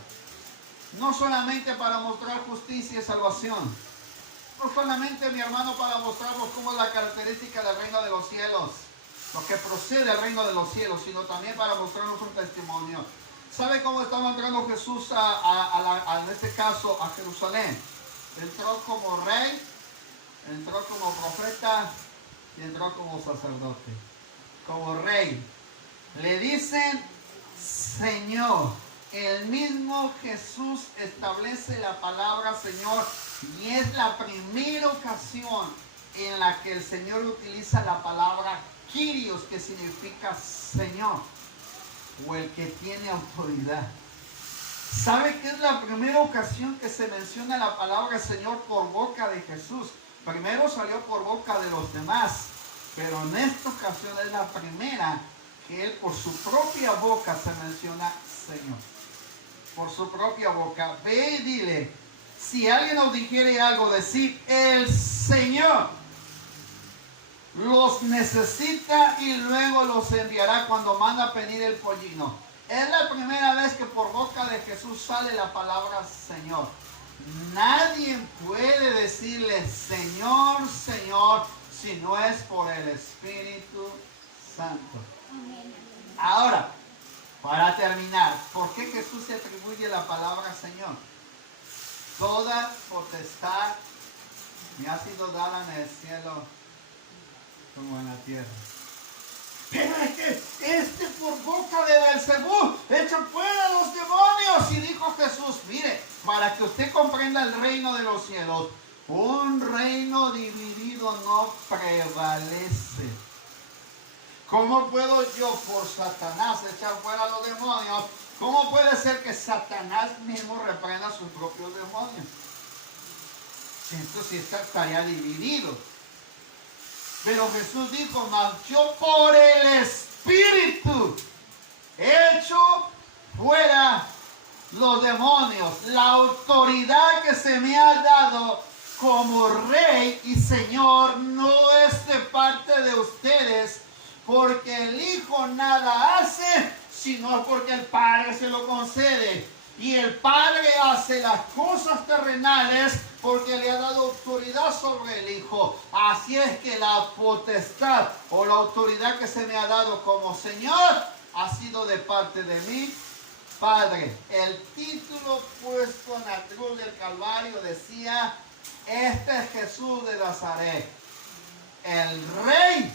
No solamente para mostrar justicia y salvación. No solamente, mi hermano, para mostrarnos cómo es la característica del reino de los cielos, lo que procede del reino de los cielos, sino también para mostrarnos un testimonio. ¿Sabe cómo estaba entrando Jesús en este caso a Jerusalén? Entró como rey, entró como profeta y entró como sacerdote. Como rey. Le dicen Señor. El mismo Jesús establece la palabra Señor, y es la primera ocasión en la que el Señor utiliza la palabra Kyrios, que significa Señor, o el que tiene autoridad. ¿Sabe qué es la primera ocasión que se menciona la palabra Señor por boca de Jesús? Primero salió por boca de los demás, pero en esta ocasión es la primera que Él por su propia boca se menciona Señor. Por su propia boca. Ve y dile, si alguien os dijere algo, decid, el Señor los necesita y luego los enviará cuando manda a pedir el pollino. Es la primera vez que por boca de Jesús sale la palabra Señor. Nadie puede decirle Señor, Señor, si no es por el Espíritu Santo. Ahora, para terminar, ¿por qué Jesús se atribuye la palabra Señor? Toda potestad me ha sido dada en el cielo como en la tierra. Pero es que por boca de Beelzebú echan fuera los demonios. Y dijo Jesús, mire, para que usted comprenda el reino de los cielos, un reino dividido no prevalece. ¿Cómo puedo yo por Satanás echar fuera a los demonios? ¿Cómo puede ser que Satanás mismo reprenda a sus propios demonios? Esto sí estaría dividido. Pero Jesús dijo, mas yo por el Espíritu echo fuera los demonios. La autoridad que se me ha dado como Rey y Señor no es de parte de ustedes, porque el Hijo nada hace, sino porque el Padre se lo concede. Y el Padre hace las cosas terrenales porque le ha dado autoridad sobre el Hijo. Así es que la potestad o la autoridad que se me ha dado como Señor ha sido de parte de mi Padre. El título puesto en la cruz del Calvario decía: este es Jesús de Nazaret, el Rey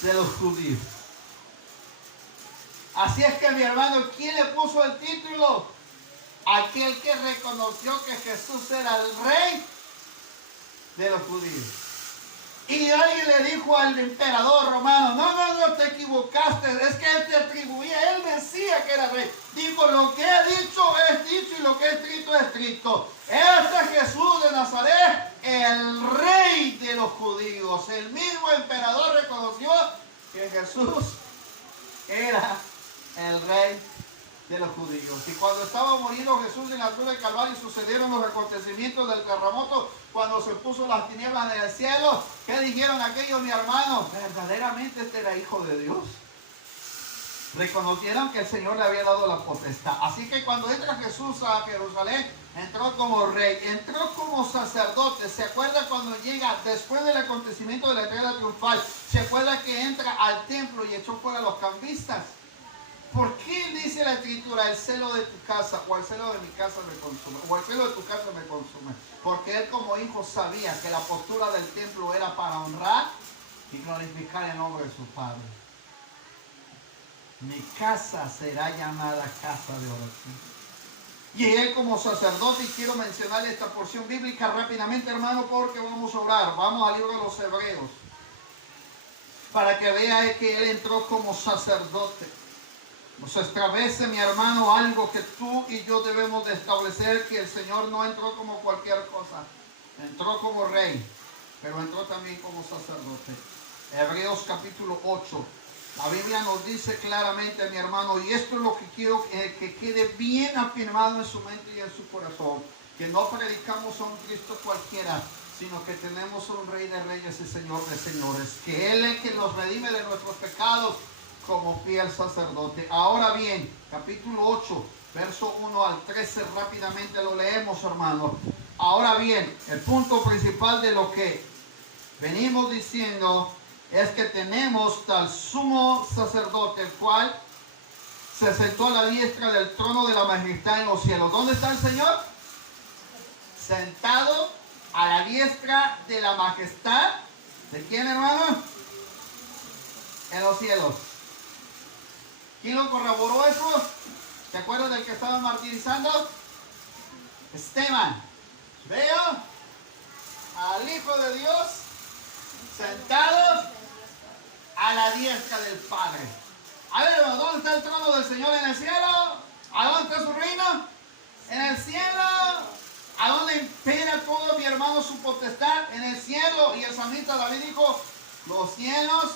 de los judíos. Así es que, mi hermano, ¿quién le puso el título? Aquel que reconoció que Jesús era el Rey de los judíos. Y alguien le dijo al emperador romano: no te equivocaste, es que él te atribuía, él decía que era rey. Dijo: lo que he dicho es dicho y lo que he escrito es escrito. Este es Jesús de Nazaret, el Rey de los judíos. El mismo emperador reconoció que Jesús era el Rey de los judíos. Y cuando estaba muriendo Jesús en la cruz del Calvario, sucedieron los acontecimientos del terremoto, cuando se puso las tinieblas en el cielo. ¿Qué dijeron aquellos, mi hermano? Verdaderamente este era Hijo de Dios. Reconocieron que el Señor le había dado la potestad. Así que cuando entra Jesús a Jerusalén, entró como rey, entró como sacerdote. ¿Se acuerda cuando llega después del acontecimiento de la entrega triunfal? ¿Se acuerda que entra al templo y echó fuera a los cambistas? ¿Por qué dice la Escritura: el celo de tu casa o el celo de mi casa me consume, o el celo de tu casa me consume? Porque él como hijo sabía que la postura del templo era para honrar y glorificar el nombre de su Padre. Mi casa será llamada casa de oración. Y él como sacerdote, y quiero mencionar esta porción bíblica rápidamente, hermano, porque vamos a orar. Vamos al libro de los Hebreos, para que vea que él entró como sacerdote. Nos establece, mi hermano, algo que tú y yo debemos de establecer: que el Señor no entró como cualquier cosa. Entró como rey, pero entró también como sacerdote. Hebreos capítulo 8. La Biblia nos dice claramente, mi hermano, y esto es lo que quiero que quede bien afirmado en su mente y en su corazón: que no predicamos a un Cristo cualquiera, sino que tenemos un Rey de reyes y Señor de señores, que Él es el que nos redime de nuestros pecados como fiel sacerdote. Ahora bien, capítulo 8, verso 1 al 13, rápidamente lo leemos, hermano. Ahora bien, el punto principal de lo que venimos diciendo es que tenemos tal sumo sacerdote, el cual se sentó a la diestra del trono de la majestad en los cielos. ¿Dónde está el Señor? Sentado a la diestra de la majestad. ¿De quién, hermano? En los cielos. ¿Quién lo corroboró eso? ¿Se acuerdan del que estaban martirizando? Esteban. Veo al Hijo de Dios sentado a la diestra del Padre. A ver, ¿dónde está el trono del Señor en el cielo? ¿A dónde está su reino? En el cielo. ¿A dónde impera todo, mi hermano, su potestad? En el cielo. Y el salmista David dijo: los cielos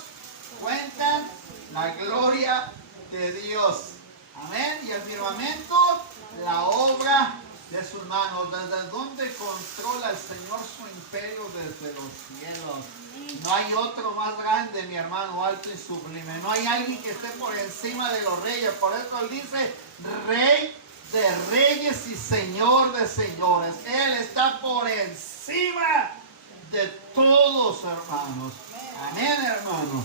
cuentan la gloria de Dios. Amén. Y el firmamento, la obra de sus manos. ¿Desde dónde controla el Señor su imperio? Desde los cielos. No hay otro más grande, mi hermano, alto y sublime. No hay alguien que esté por encima de los reyes. Por eso él dice: Rey de reyes y Señor de señores. Él está por encima de todos, hermanos. Amén, hermanos.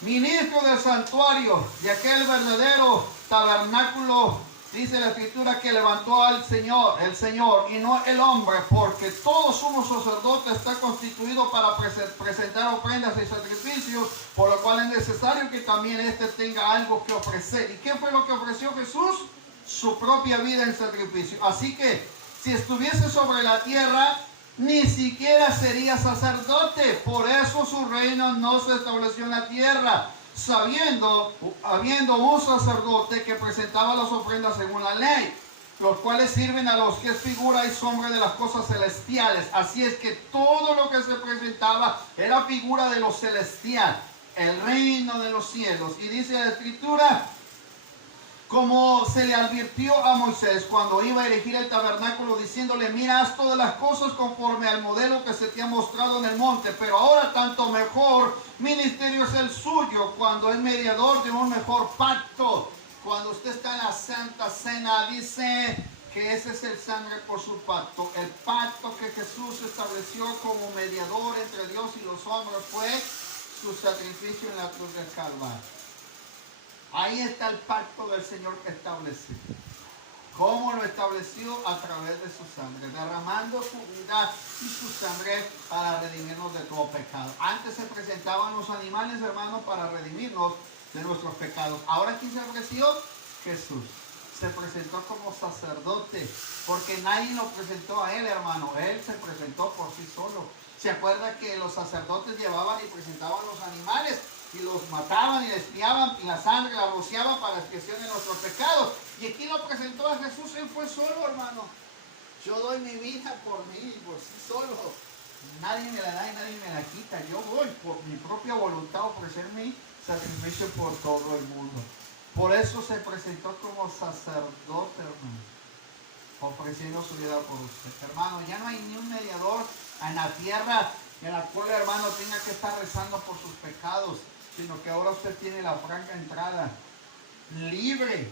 Ministro del santuario de aquel verdadero tabernáculo, dice la Escritura, que levantó al Señor, el Señor, y no el hombre, porque todo sumo sacerdote está constituido para presentar ofrendas y sacrificios, por lo cual es necesario que también éste tenga algo que ofrecer. ¿Y qué fue lo que ofreció Jesús? Su propia vida en sacrificio. Así que si estuviese sobre la tierra, ni siquiera sería sacerdote. Por eso su reino no se estableció en la tierra, habiendo un sacerdote que presentaba las ofrendas según la ley, los cuales sirven a los que es figura y sombra de las cosas celestiales. Así es que todo lo que se presentaba era figura de lo celestial, el reino de los cielos. Y dice la Escritura: como se le advirtió a Moisés cuando iba a erigir el tabernáculo, diciéndole: mira, haz todas las cosas conforme al modelo que se te ha mostrado en el monte, pero ahora tanto mejor ministerio es el suyo, cuando es mediador de un mejor pacto. Cuando usted está en la Santa Cena, dice que ese es el sangre por su pacto. El pacto que Jesús estableció como mediador entre Dios y los hombres fue su sacrificio en la cruz del Calvario. Ahí está el pacto del Señor que estableció. ¿Cómo lo estableció? A través de su sangre, derramando su vida y su sangre para redimirnos de todo pecado. Antes se presentaban los animales, hermanos, para redimirnos de nuestros pecados. Ahora, ¿quién se ofreció? Jesús. Se presentó como sacerdote, porque nadie lo presentó a él, hermano. Él se presentó por sí solo. ¿Se acuerda que los sacerdotes llevaban y presentaban los animales y los mataban y espiaban y la sangre la rociaban para expiación de nuestros pecados? Y aquí lo presentó a Jesús. Él fue solo, hermano. Yo doy mi vida por mí, por sí solo. Nadie me la da y nadie me la quita. Yo voy por mi propia voluntad a ofrecer mi sacrificio por todo el mundo. Por eso se presentó como sacerdote, hermano, ofreciendo su vida por usted. Hermano, ya no hay ni un mediador en la tierra en la cual, hermano, tenga que estar rezando por sus pecados, sino que ahora usted tiene la franca entrada, libre,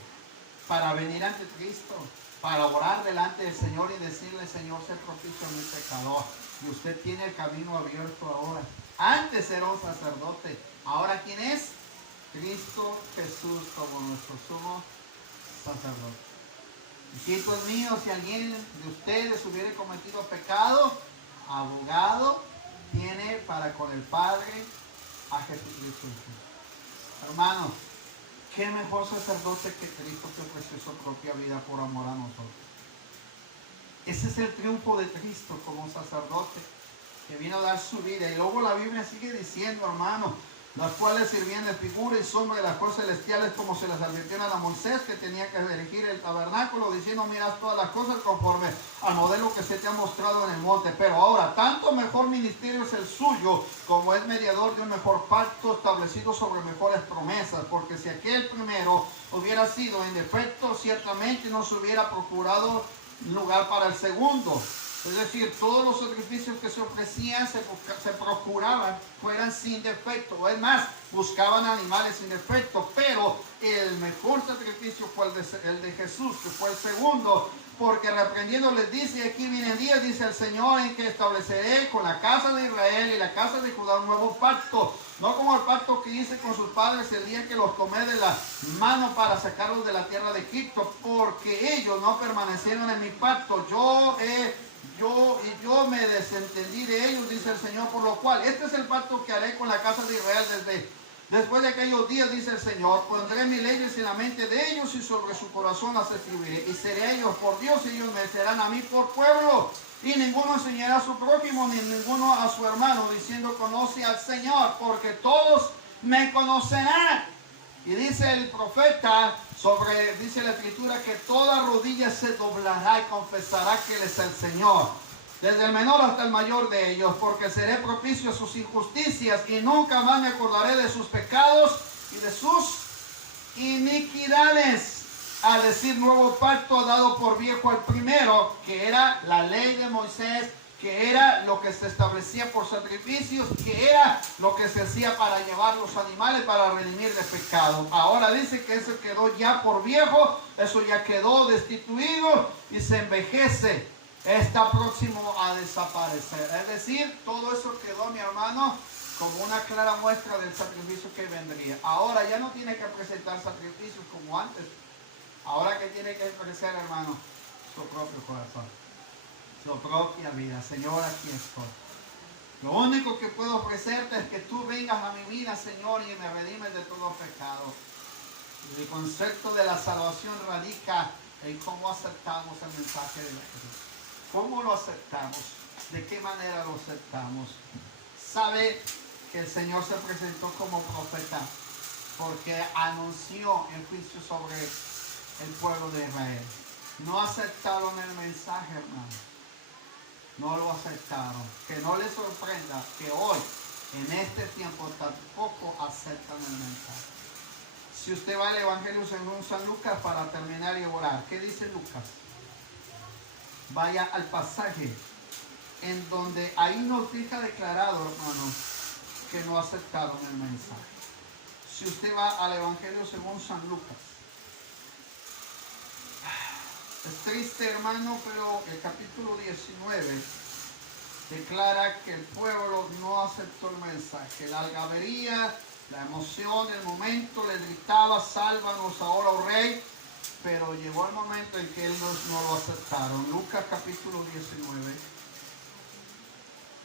para venir ante Cristo, para orar delante del Señor y decirle: Señor, sé propicio a mi pecador. Y usted tiene el camino abierto ahora. Antes era un sacerdote, ahora ¿quién es? Cristo Jesús como nuestro sumo sacerdote. Hijitos míos, si alguien de ustedes hubiera cometido pecado, abogado tiene para con el Padre a Jesucristo. Hermanos, qué mejor sacerdote que Cristo, que ofreció su propia vida por amor a nosotros. Ese es el triunfo de Cristo como sacerdote, que vino a dar su vida. Y luego la Biblia sigue diciendo, hermano, las cuales sirvían de figura y sombra de las cosas celestiales, como se las advirtieron a Moisés, que tenía que erigir el tabernáculo, diciendo: mirad todas las cosas conforme al modelo que se te ha mostrado en el monte. Pero ahora, tanto mejor ministerio es el suyo, como es mediador de un mejor pacto establecido sobre mejores promesas. Porque si aquel primero hubiera sido en defecto, ciertamente no se hubiera procurado lugar para el segundo. Es decir, todos los sacrificios que se ofrecían se procuraban fueran sin defecto. Es más, buscaban animales sin defecto. Pero el mejor sacrificio fue el de Jesús, que fue el segundo. Porque reprendiendo les dice: aquí vienen días, dice el Señor, en que estableceré con la casa de Israel y la casa de Judá un nuevo pacto. No como el pacto que hice con sus padres el día que los tomé de la mano para sacarlos de la tierra de Egipto. Porque ellos no permanecieron en mi pacto. Yo me desentendí de ellos, dice el Señor, por lo cual este es el pacto que haré con la casa de Israel después de aquellos días, dice el Señor. Pondré mis leyes en la mente de ellos y sobre su corazón las escribiré. Y seré a ellos por Dios y ellos me serán a mí por pueblo. Y ninguno enseñará a su prójimo ni ninguno a su hermano, diciendo: conoce al Señor, porque todos me conocerán. Y dice el profeta, dice la Escritura, que toda rodilla se doblará y confesará que Él es el Señor, desde el menor hasta el mayor de ellos, porque seré propicio a sus injusticias y nunca más me acordaré de sus pecados y de sus iniquidades. Al decir nuevo pacto, dado por viejo al primero, que era la ley de Moisés, que era lo que se establecía por sacrificios, que era lo que se hacía para llevar los animales para redimir de pecado. Ahora dice que eso quedó ya por viejo, eso ya quedó destituido y se envejece, está próximo a desaparecer. Es decir, todo eso quedó, mi hermano, como una clara muestra del sacrificio que vendría. Ahora ya no tiene que presentar sacrificios como antes. Ahora que tiene que ofrecer, hermano, su propio corazón, su propia vida. Señor, aquí estoy. Lo único que puedo ofrecerte es que tú vengas a mi vida, Señor, y me redimes de todo pecado. Y el concepto de la salvación radica en cómo aceptamos el mensaje de la cruz. ¿Cómo lo aceptamos? ¿De qué manera lo aceptamos? Sabe que el Señor se presentó como profeta porque anunció el juicio sobre el pueblo de Israel. No aceptaron el mensaje, hermano. No lo aceptaron. Que no les sorprenda que hoy, en este tiempo, tampoco aceptan el mensaje. Si usted va al Evangelio según San Lucas para terminar y orar, ¿qué dice Lucas? Vaya al pasaje en donde ahí nos deja declarado, hermanos, que no ha aceptado el mensaje. Si usted va al Evangelio según San Lucas, es triste, hermano, pero el capítulo 19 declara que el pueblo no aceptó el mensaje. La algabería, la emoción del momento le gritaba: sálvanos ahora, oh rey. Pero llegó el momento en que ellos no lo aceptaron. Lucas capítulo 19,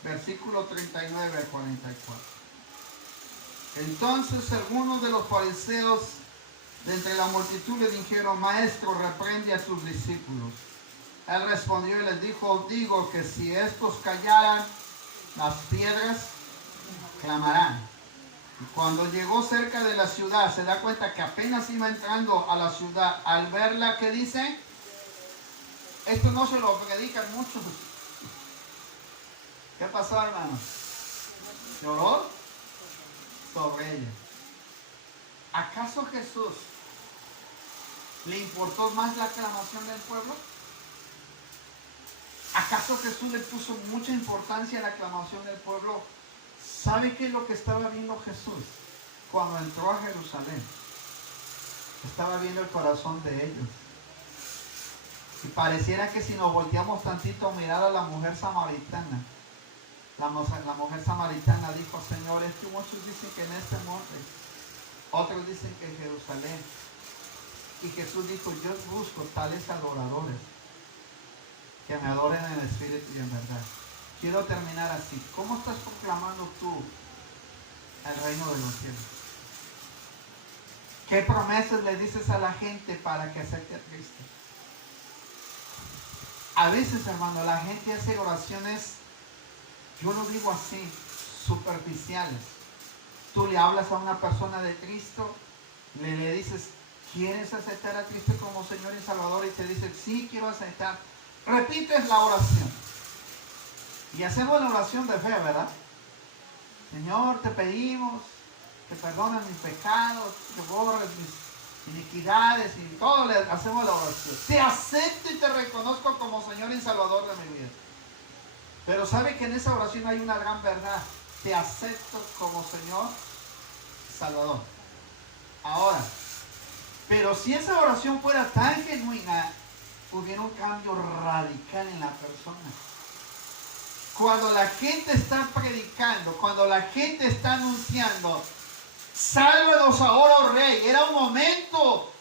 versículo 39 al 44. Entonces algunos de los fariseos de entre la multitud le dijeron: Maestro, reprende a tus discípulos. Él respondió y les dijo: Os digo que si estos callaran, las piedras clamarán. Y cuando llegó cerca de la ciudad, se da cuenta que apenas iba entrando a la ciudad. Al verla, ¿qué dice? Esto no se lo predican muchos. ¿Qué pasó, hermano? ¿Lloró? Sobre ella. ¿Acaso Jesús le importó más la aclamación del pueblo? ¿Acaso Jesús le puso mucha importancia a la aclamación del pueblo? ¿Sabe qué es lo que estaba viendo Jesús cuando entró a Jerusalén? Estaba viendo el corazón de ellos. Y pareciera que si nos volteamos tantito a mirar a la mujer samaritana, la mujer samaritana dijo: Señor, es que muchos dicen que en este monte, otros dicen que en Jerusalén. Y Jesús dijo: yo busco tales adoradores que me adoren en espíritu y en verdad. Quiero terminar así. ¿Cómo estás proclamando tú el reino de los cielos? ¿Qué promesas le dices a la gente para que acepte a Cristo? A veces, hermano, la gente hace oraciones, yo lo digo así, superficiales. Tú le hablas a una persona de Cristo, le dices: ¿quieres aceptar a Cristo como Señor y Salvador? Y te dice: sí, quiero aceptar. Repites la oración. Y hacemos la oración de fe, ¿verdad? Señor, te pedimos que perdones mis pecados, que borres mis iniquidades y todo. Le hacemos la oración. Te acepto y te reconozco como Señor y Salvador de mi vida. Pero sabe que en esa oración hay una gran verdad. Te acepto como Señor y Salvador. Ahora, pero si esa oración fuera tan genuina, hubiera un cambio radical en la persona. Cuando la gente está predicando, cuando la gente está anunciando: sálvanos ahora, oh rey, era un momento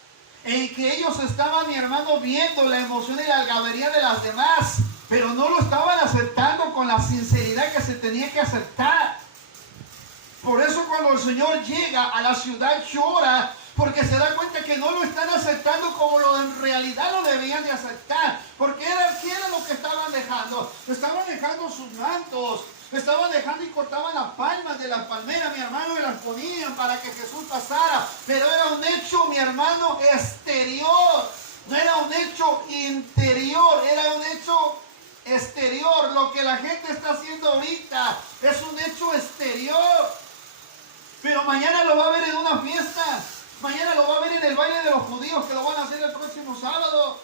en que ellos estaban, mi hermano, viendo la emoción y la algabería de las demás, pero no lo estaban aceptando con la sinceridad que se tenía que aceptar. Por eso cuando el Señor llega a la ciudad, llora, porque se da cuenta que no lo están aceptando como en realidad lo debían de aceptar. Porque ¿qué era lo que estaban dejando? Estaban dejando sus mantos, estaban dejando y cortaban las palmas de las palmeras, mi hermano, y las ponían para que Jesús pasara. Pero era un hecho, mi hermano, exterior. No era un hecho interior, era un hecho exterior. Lo que la gente está haciendo ahorita es un hecho exterior. Pero mañana lo va a ver en una fiesta. Mañana lo va a ver en el baile de los judíos, que lo van a hacer el próximo sábado.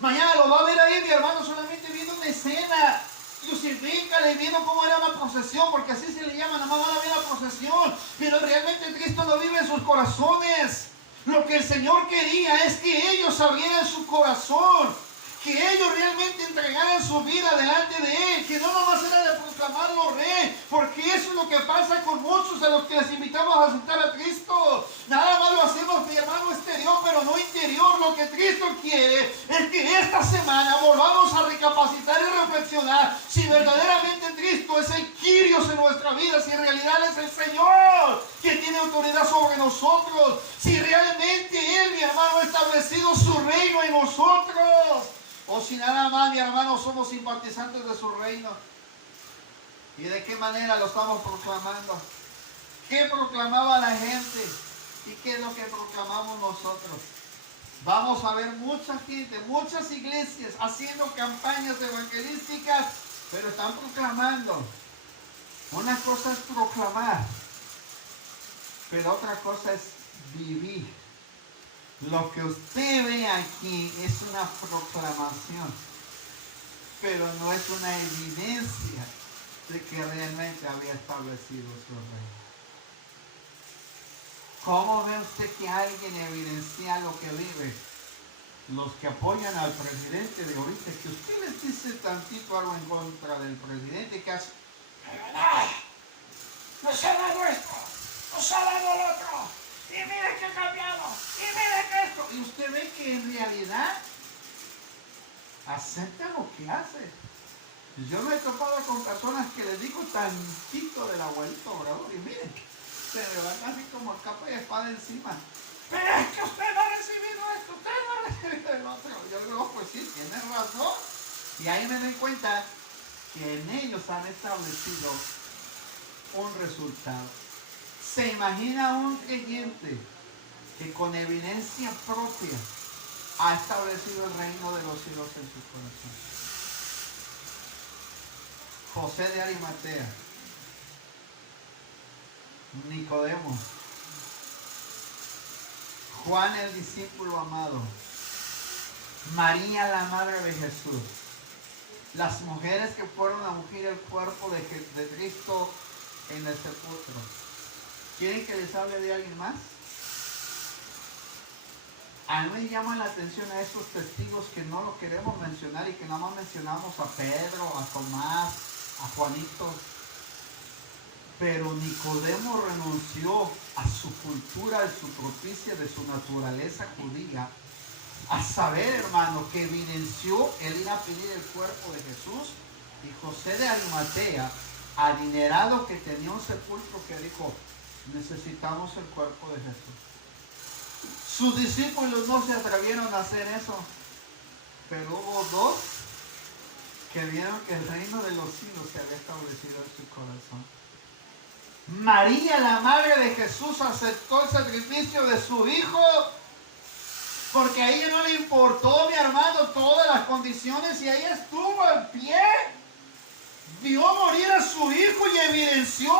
Mañana lo va a ver ahí, mi hermano, solamente viendo una escena. Crucifícale, viendo cómo era la procesión, porque así se le llama, nada más van a ver la procesión. Pero realmente Cristo no vive en sus corazones. Lo que el Señor quería es que ellos abrieran su corazón, que ellos realmente entregaran su vida delante de Él, que no nomás era de proclamarlo rey, porque eso es lo que pasa con muchos de los que les invitamos a aceptar a Cristo. Nada más lo hacemos, mi hermano, exterior, pero no interior. Lo que Cristo quiere es que esta semana volvamos a recapacitar y reflexionar si verdaderamente Cristo es el Kyrios en nuestra vida, si en realidad es el Señor que tiene autoridad sobre nosotros, si realmente Él, mi hermano, ha establecido su reino en nosotros. O si nada más, mi hermano, somos simpatizantes de su reino. ¿Y de qué manera lo estamos proclamando? ¿Qué proclamaba la gente? ¿Y qué es lo que proclamamos nosotros? Vamos a ver mucha gente, muchas iglesias haciendo campañas evangelísticas, pero están proclamando. Una cosa es proclamar, pero otra cosa es vivir Lo que usted ve aquí es una proclamación, pero no es una evidencia de que realmente había establecido su reino. ¿Cómo ve usted que alguien evidencia lo que vive? Los que apoyan al presidente de ahorita, que usted les dice tantito algo en contra del presidente, que hace, nos ha dado esto, nos ha dado lo otro, y mire que ha cambiado, y mire que esto. Y usted ve que en realidad acepta lo que hace. Yo me he topado con personas que les digo tantito del abuelito Obrador, y miren, se levantan así como capa y espada encima. Pero es que usted no ha recibido esto, usted no ha recibido el otro. Yo digo, pues sí, tiene razón. Y ahí me doy cuenta que en ellos han establecido un resultado. ¿Se imagina un creyente que con evidencia propia ha establecido el reino de los cielos en su corazón? José de Arimatea, Nicodemo, Juan el discípulo amado, María la madre de Jesús, las mujeres que fueron a ungir el cuerpo de Cristo en el sepulcro. ¿Quieren que les hable de alguien más? A mí me llama la atención a esos testigos que no lo queremos mencionar y que nada más mencionamos a Pedro, a Tomás, a Juanito. Pero Nicodemo renunció a su cultura, a su propicia de su naturaleza judía, a saber, hermano, que evidenció el ir a pedir el cuerpo de Jesús. Y José de Arimatea, adinerado que tenía un sepulcro, que dijo, necesitamos el cuerpo de Jesús. Sus discípulos no se atrevieron a hacer eso, pero hubo dos que vieron que el reino de los cielos se había establecido en su corazón. María, la madre de Jesús, aceptó el sacrificio de su hijo, porque a ella no le importó, mi hermano, todas las condiciones, y ella estuvo en pie, vio morir a su hijo y evidenció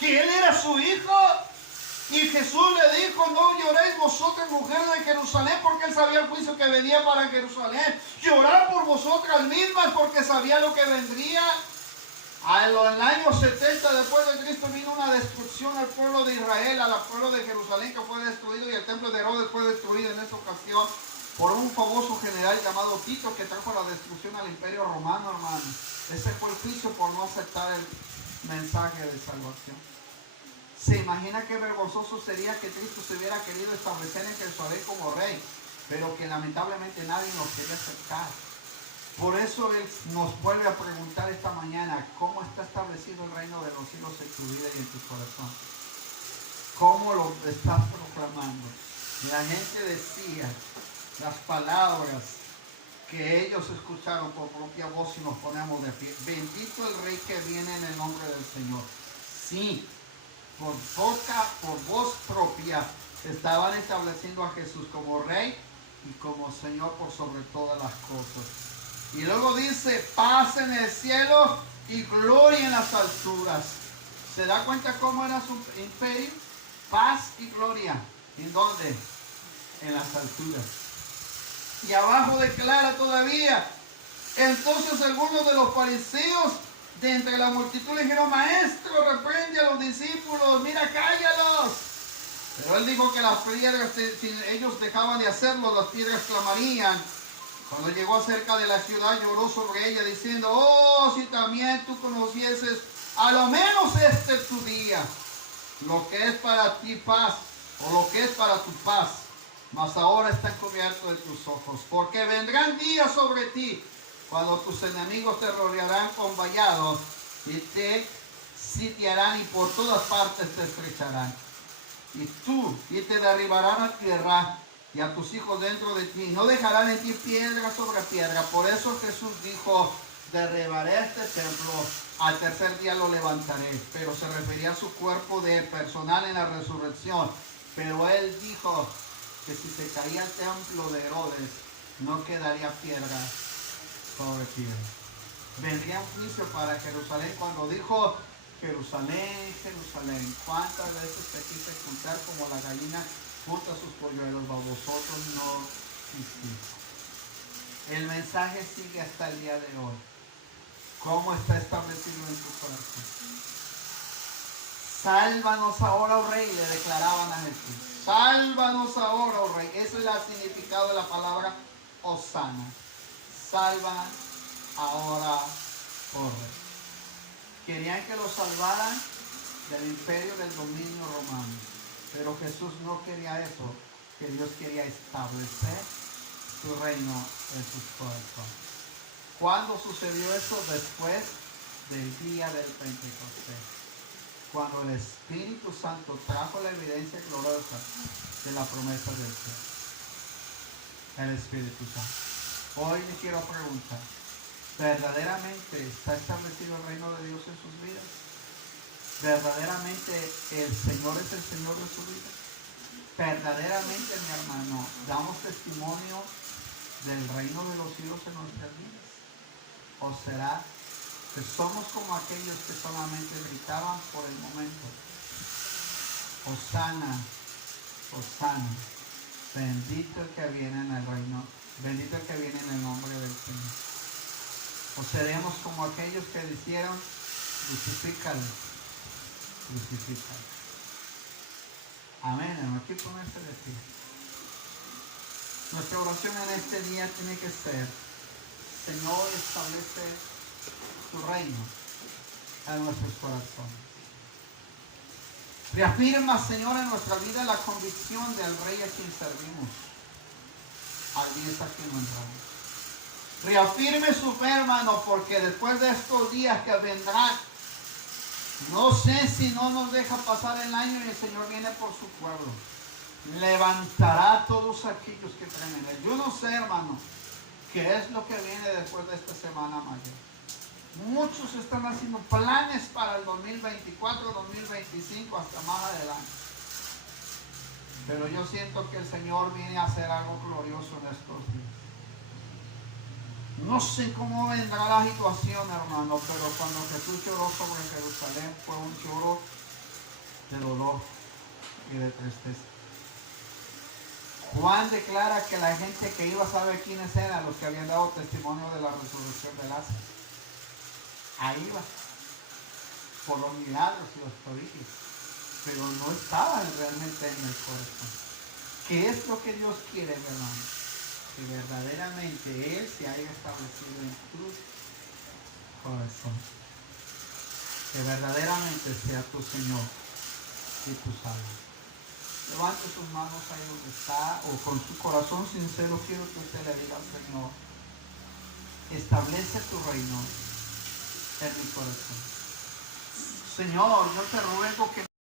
que él era su hijo. Y Jesús le dijo, no lloréis vosotras, mujeres de Jerusalén, porque él sabía el juicio que venía para Jerusalén. Llorad por vosotras mismas, porque sabía lo que vendría. En el año 70 después de Cristo vino una destrucción al pueblo de Israel, al pueblo de Jerusalén, que fue destruido, y el templo de Herodes fue destruido en esa ocasión por un famoso general llamado Tito, que trajo la destrucción al imperio romano, hermano. Ese fue el juicio por no aceptar el mensaje de salvación. ¿Se imagina qué vergonzoso sería que Cristo se hubiera querido establecer en Jerusalén como rey, pero que lamentablemente nadie nos quería aceptar? Por eso Él nos vuelve a preguntar esta mañana, ¿cómo está establecido el reino de los cielos en tu vida y en tu corazón? ¿Cómo lo estás proclamando? La gente decía las palabras que ellos escucharon por propia voz, y nos ponemos de pie. Bendito el Rey que viene en el nombre del Señor. Sí, por boca, por voz propia, estaban estableciendo a Jesús como Rey y como Señor por sobre todas las cosas. Y luego dice, paz en el cielo y gloria en las alturas. ¿Se da cuenta cómo era su imperio? Paz y gloria. ¿En dónde? En las alturas. Y abajo declara todavía. Entonces algunos de los fariseos de entre la multitud le dijeron, maestro, reprende a los discípulos, mira, cállalos. Pero él dijo que las piedras, si ellos dejaban de hacerlo, las piedras clamarían. Cuando llegó cerca de la ciudad, lloró sobre ella, diciendo, oh, si también tú conocieses a lo menos este tu día, lo que es para ti paz, o lo que es para tu paz, mas ahora está encubierto de tus ojos, porque vendrán días sobre ti, cuando tus enemigos te rodearán con vallados, y te sitiarán, y por todas partes te estrecharán, y te derribarán a tierra, y a tus hijos dentro de ti, no dejarán en ti piedra sobre piedra. Por eso Jesús dijo, derribaré este templo, al tercer día lo levantaré. Pero se refería a su cuerpo de personal en la resurrección. Pero él dijo que si se caía el templo de Herodes, no quedaría piedra sobre piedra. Vendría un juicio para Jerusalén. Cuando dijo, Jerusalén, Jerusalén, ¿cuántas veces te quise juntar como la gallina junta sus polluelos, mas vosotros no quisiste. El mensaje sigue hasta el día de hoy. ¿Cómo está establecido en tu corazón? Sálvanos ahora, oh Rey, le declaraban a Jesús. Sálvanos ahora, oh Rey. Eso es el significado de la palabra Hosana. Salva ahora, oh Rey. Querían que lo salvaran del imperio del dominio romano. Pero Jesús no quería eso, que Dios quería establecer su reino en sus corazones. ¿Cuándo sucedió eso? Después del día del Pentecostés, cuando el Espíritu Santo trajo la evidencia gloriosa de la promesa del cielo. El Espíritu Santo. Hoy les quiero preguntar, ¿verdaderamente está establecido el reino de Dios en sus vidas? ¿Verdaderamente el Señor es el Señor de su vida? ¿Verdaderamente, mi hermano, damos testimonio del reino de los cielos en nuestras vidas? ¿O será que somos como aquellos que solamente gritaban por el momento? Hosana, Hosana, bendito el que viene en el reino, bendito el que viene en el nombre del Señor. ¿O seremos como aquellos que dijeron, crucifícalo, crucifícalo? Amén, hermano, hay que ponerse de pie. Nuestra oración en este día tiene que ser: Señor, establece tu reino en nuestros corazones. Reafirma, Señor, en nuestra vida la convicción del Rey a quien servimos, al Dios a quien honramos. Reafirme su fe, hermano, porque después de estos días que vendrán, no sé si no nos deja pasar el año y el Señor viene por su pueblo. Levantará a todos aquellos que creen en Él. Yo no sé, hermano, qué es lo que viene después de esta semana mayor. Muchos están haciendo planes para el 2024, 2025, hasta más adelante. Pero yo siento que el Señor viene a hacer algo glorioso en estos días. No sé cómo vendrá la situación, hermano, pero cuando Jesús lloró sobre Jerusalén fue un lloro de dolor y de tristeza. Juan declara que la gente que iba a saber quiénes eran los que habían dado testimonio de la resurrección de Lázaro. Ahí iba, por los milagros y los prodigios, pero no estaban realmente en el corazón. ¿Qué es lo que Dios quiere, hermano? Que verdaderamente Él se haya establecido en tu corazón. Que verdaderamente sea tu Señor y tu Salvador. Levante sus manos ahí donde está, o con su corazón sincero quiero que usted le diga al Señor: establece tu reino en mi corazón. Señor, yo te ruego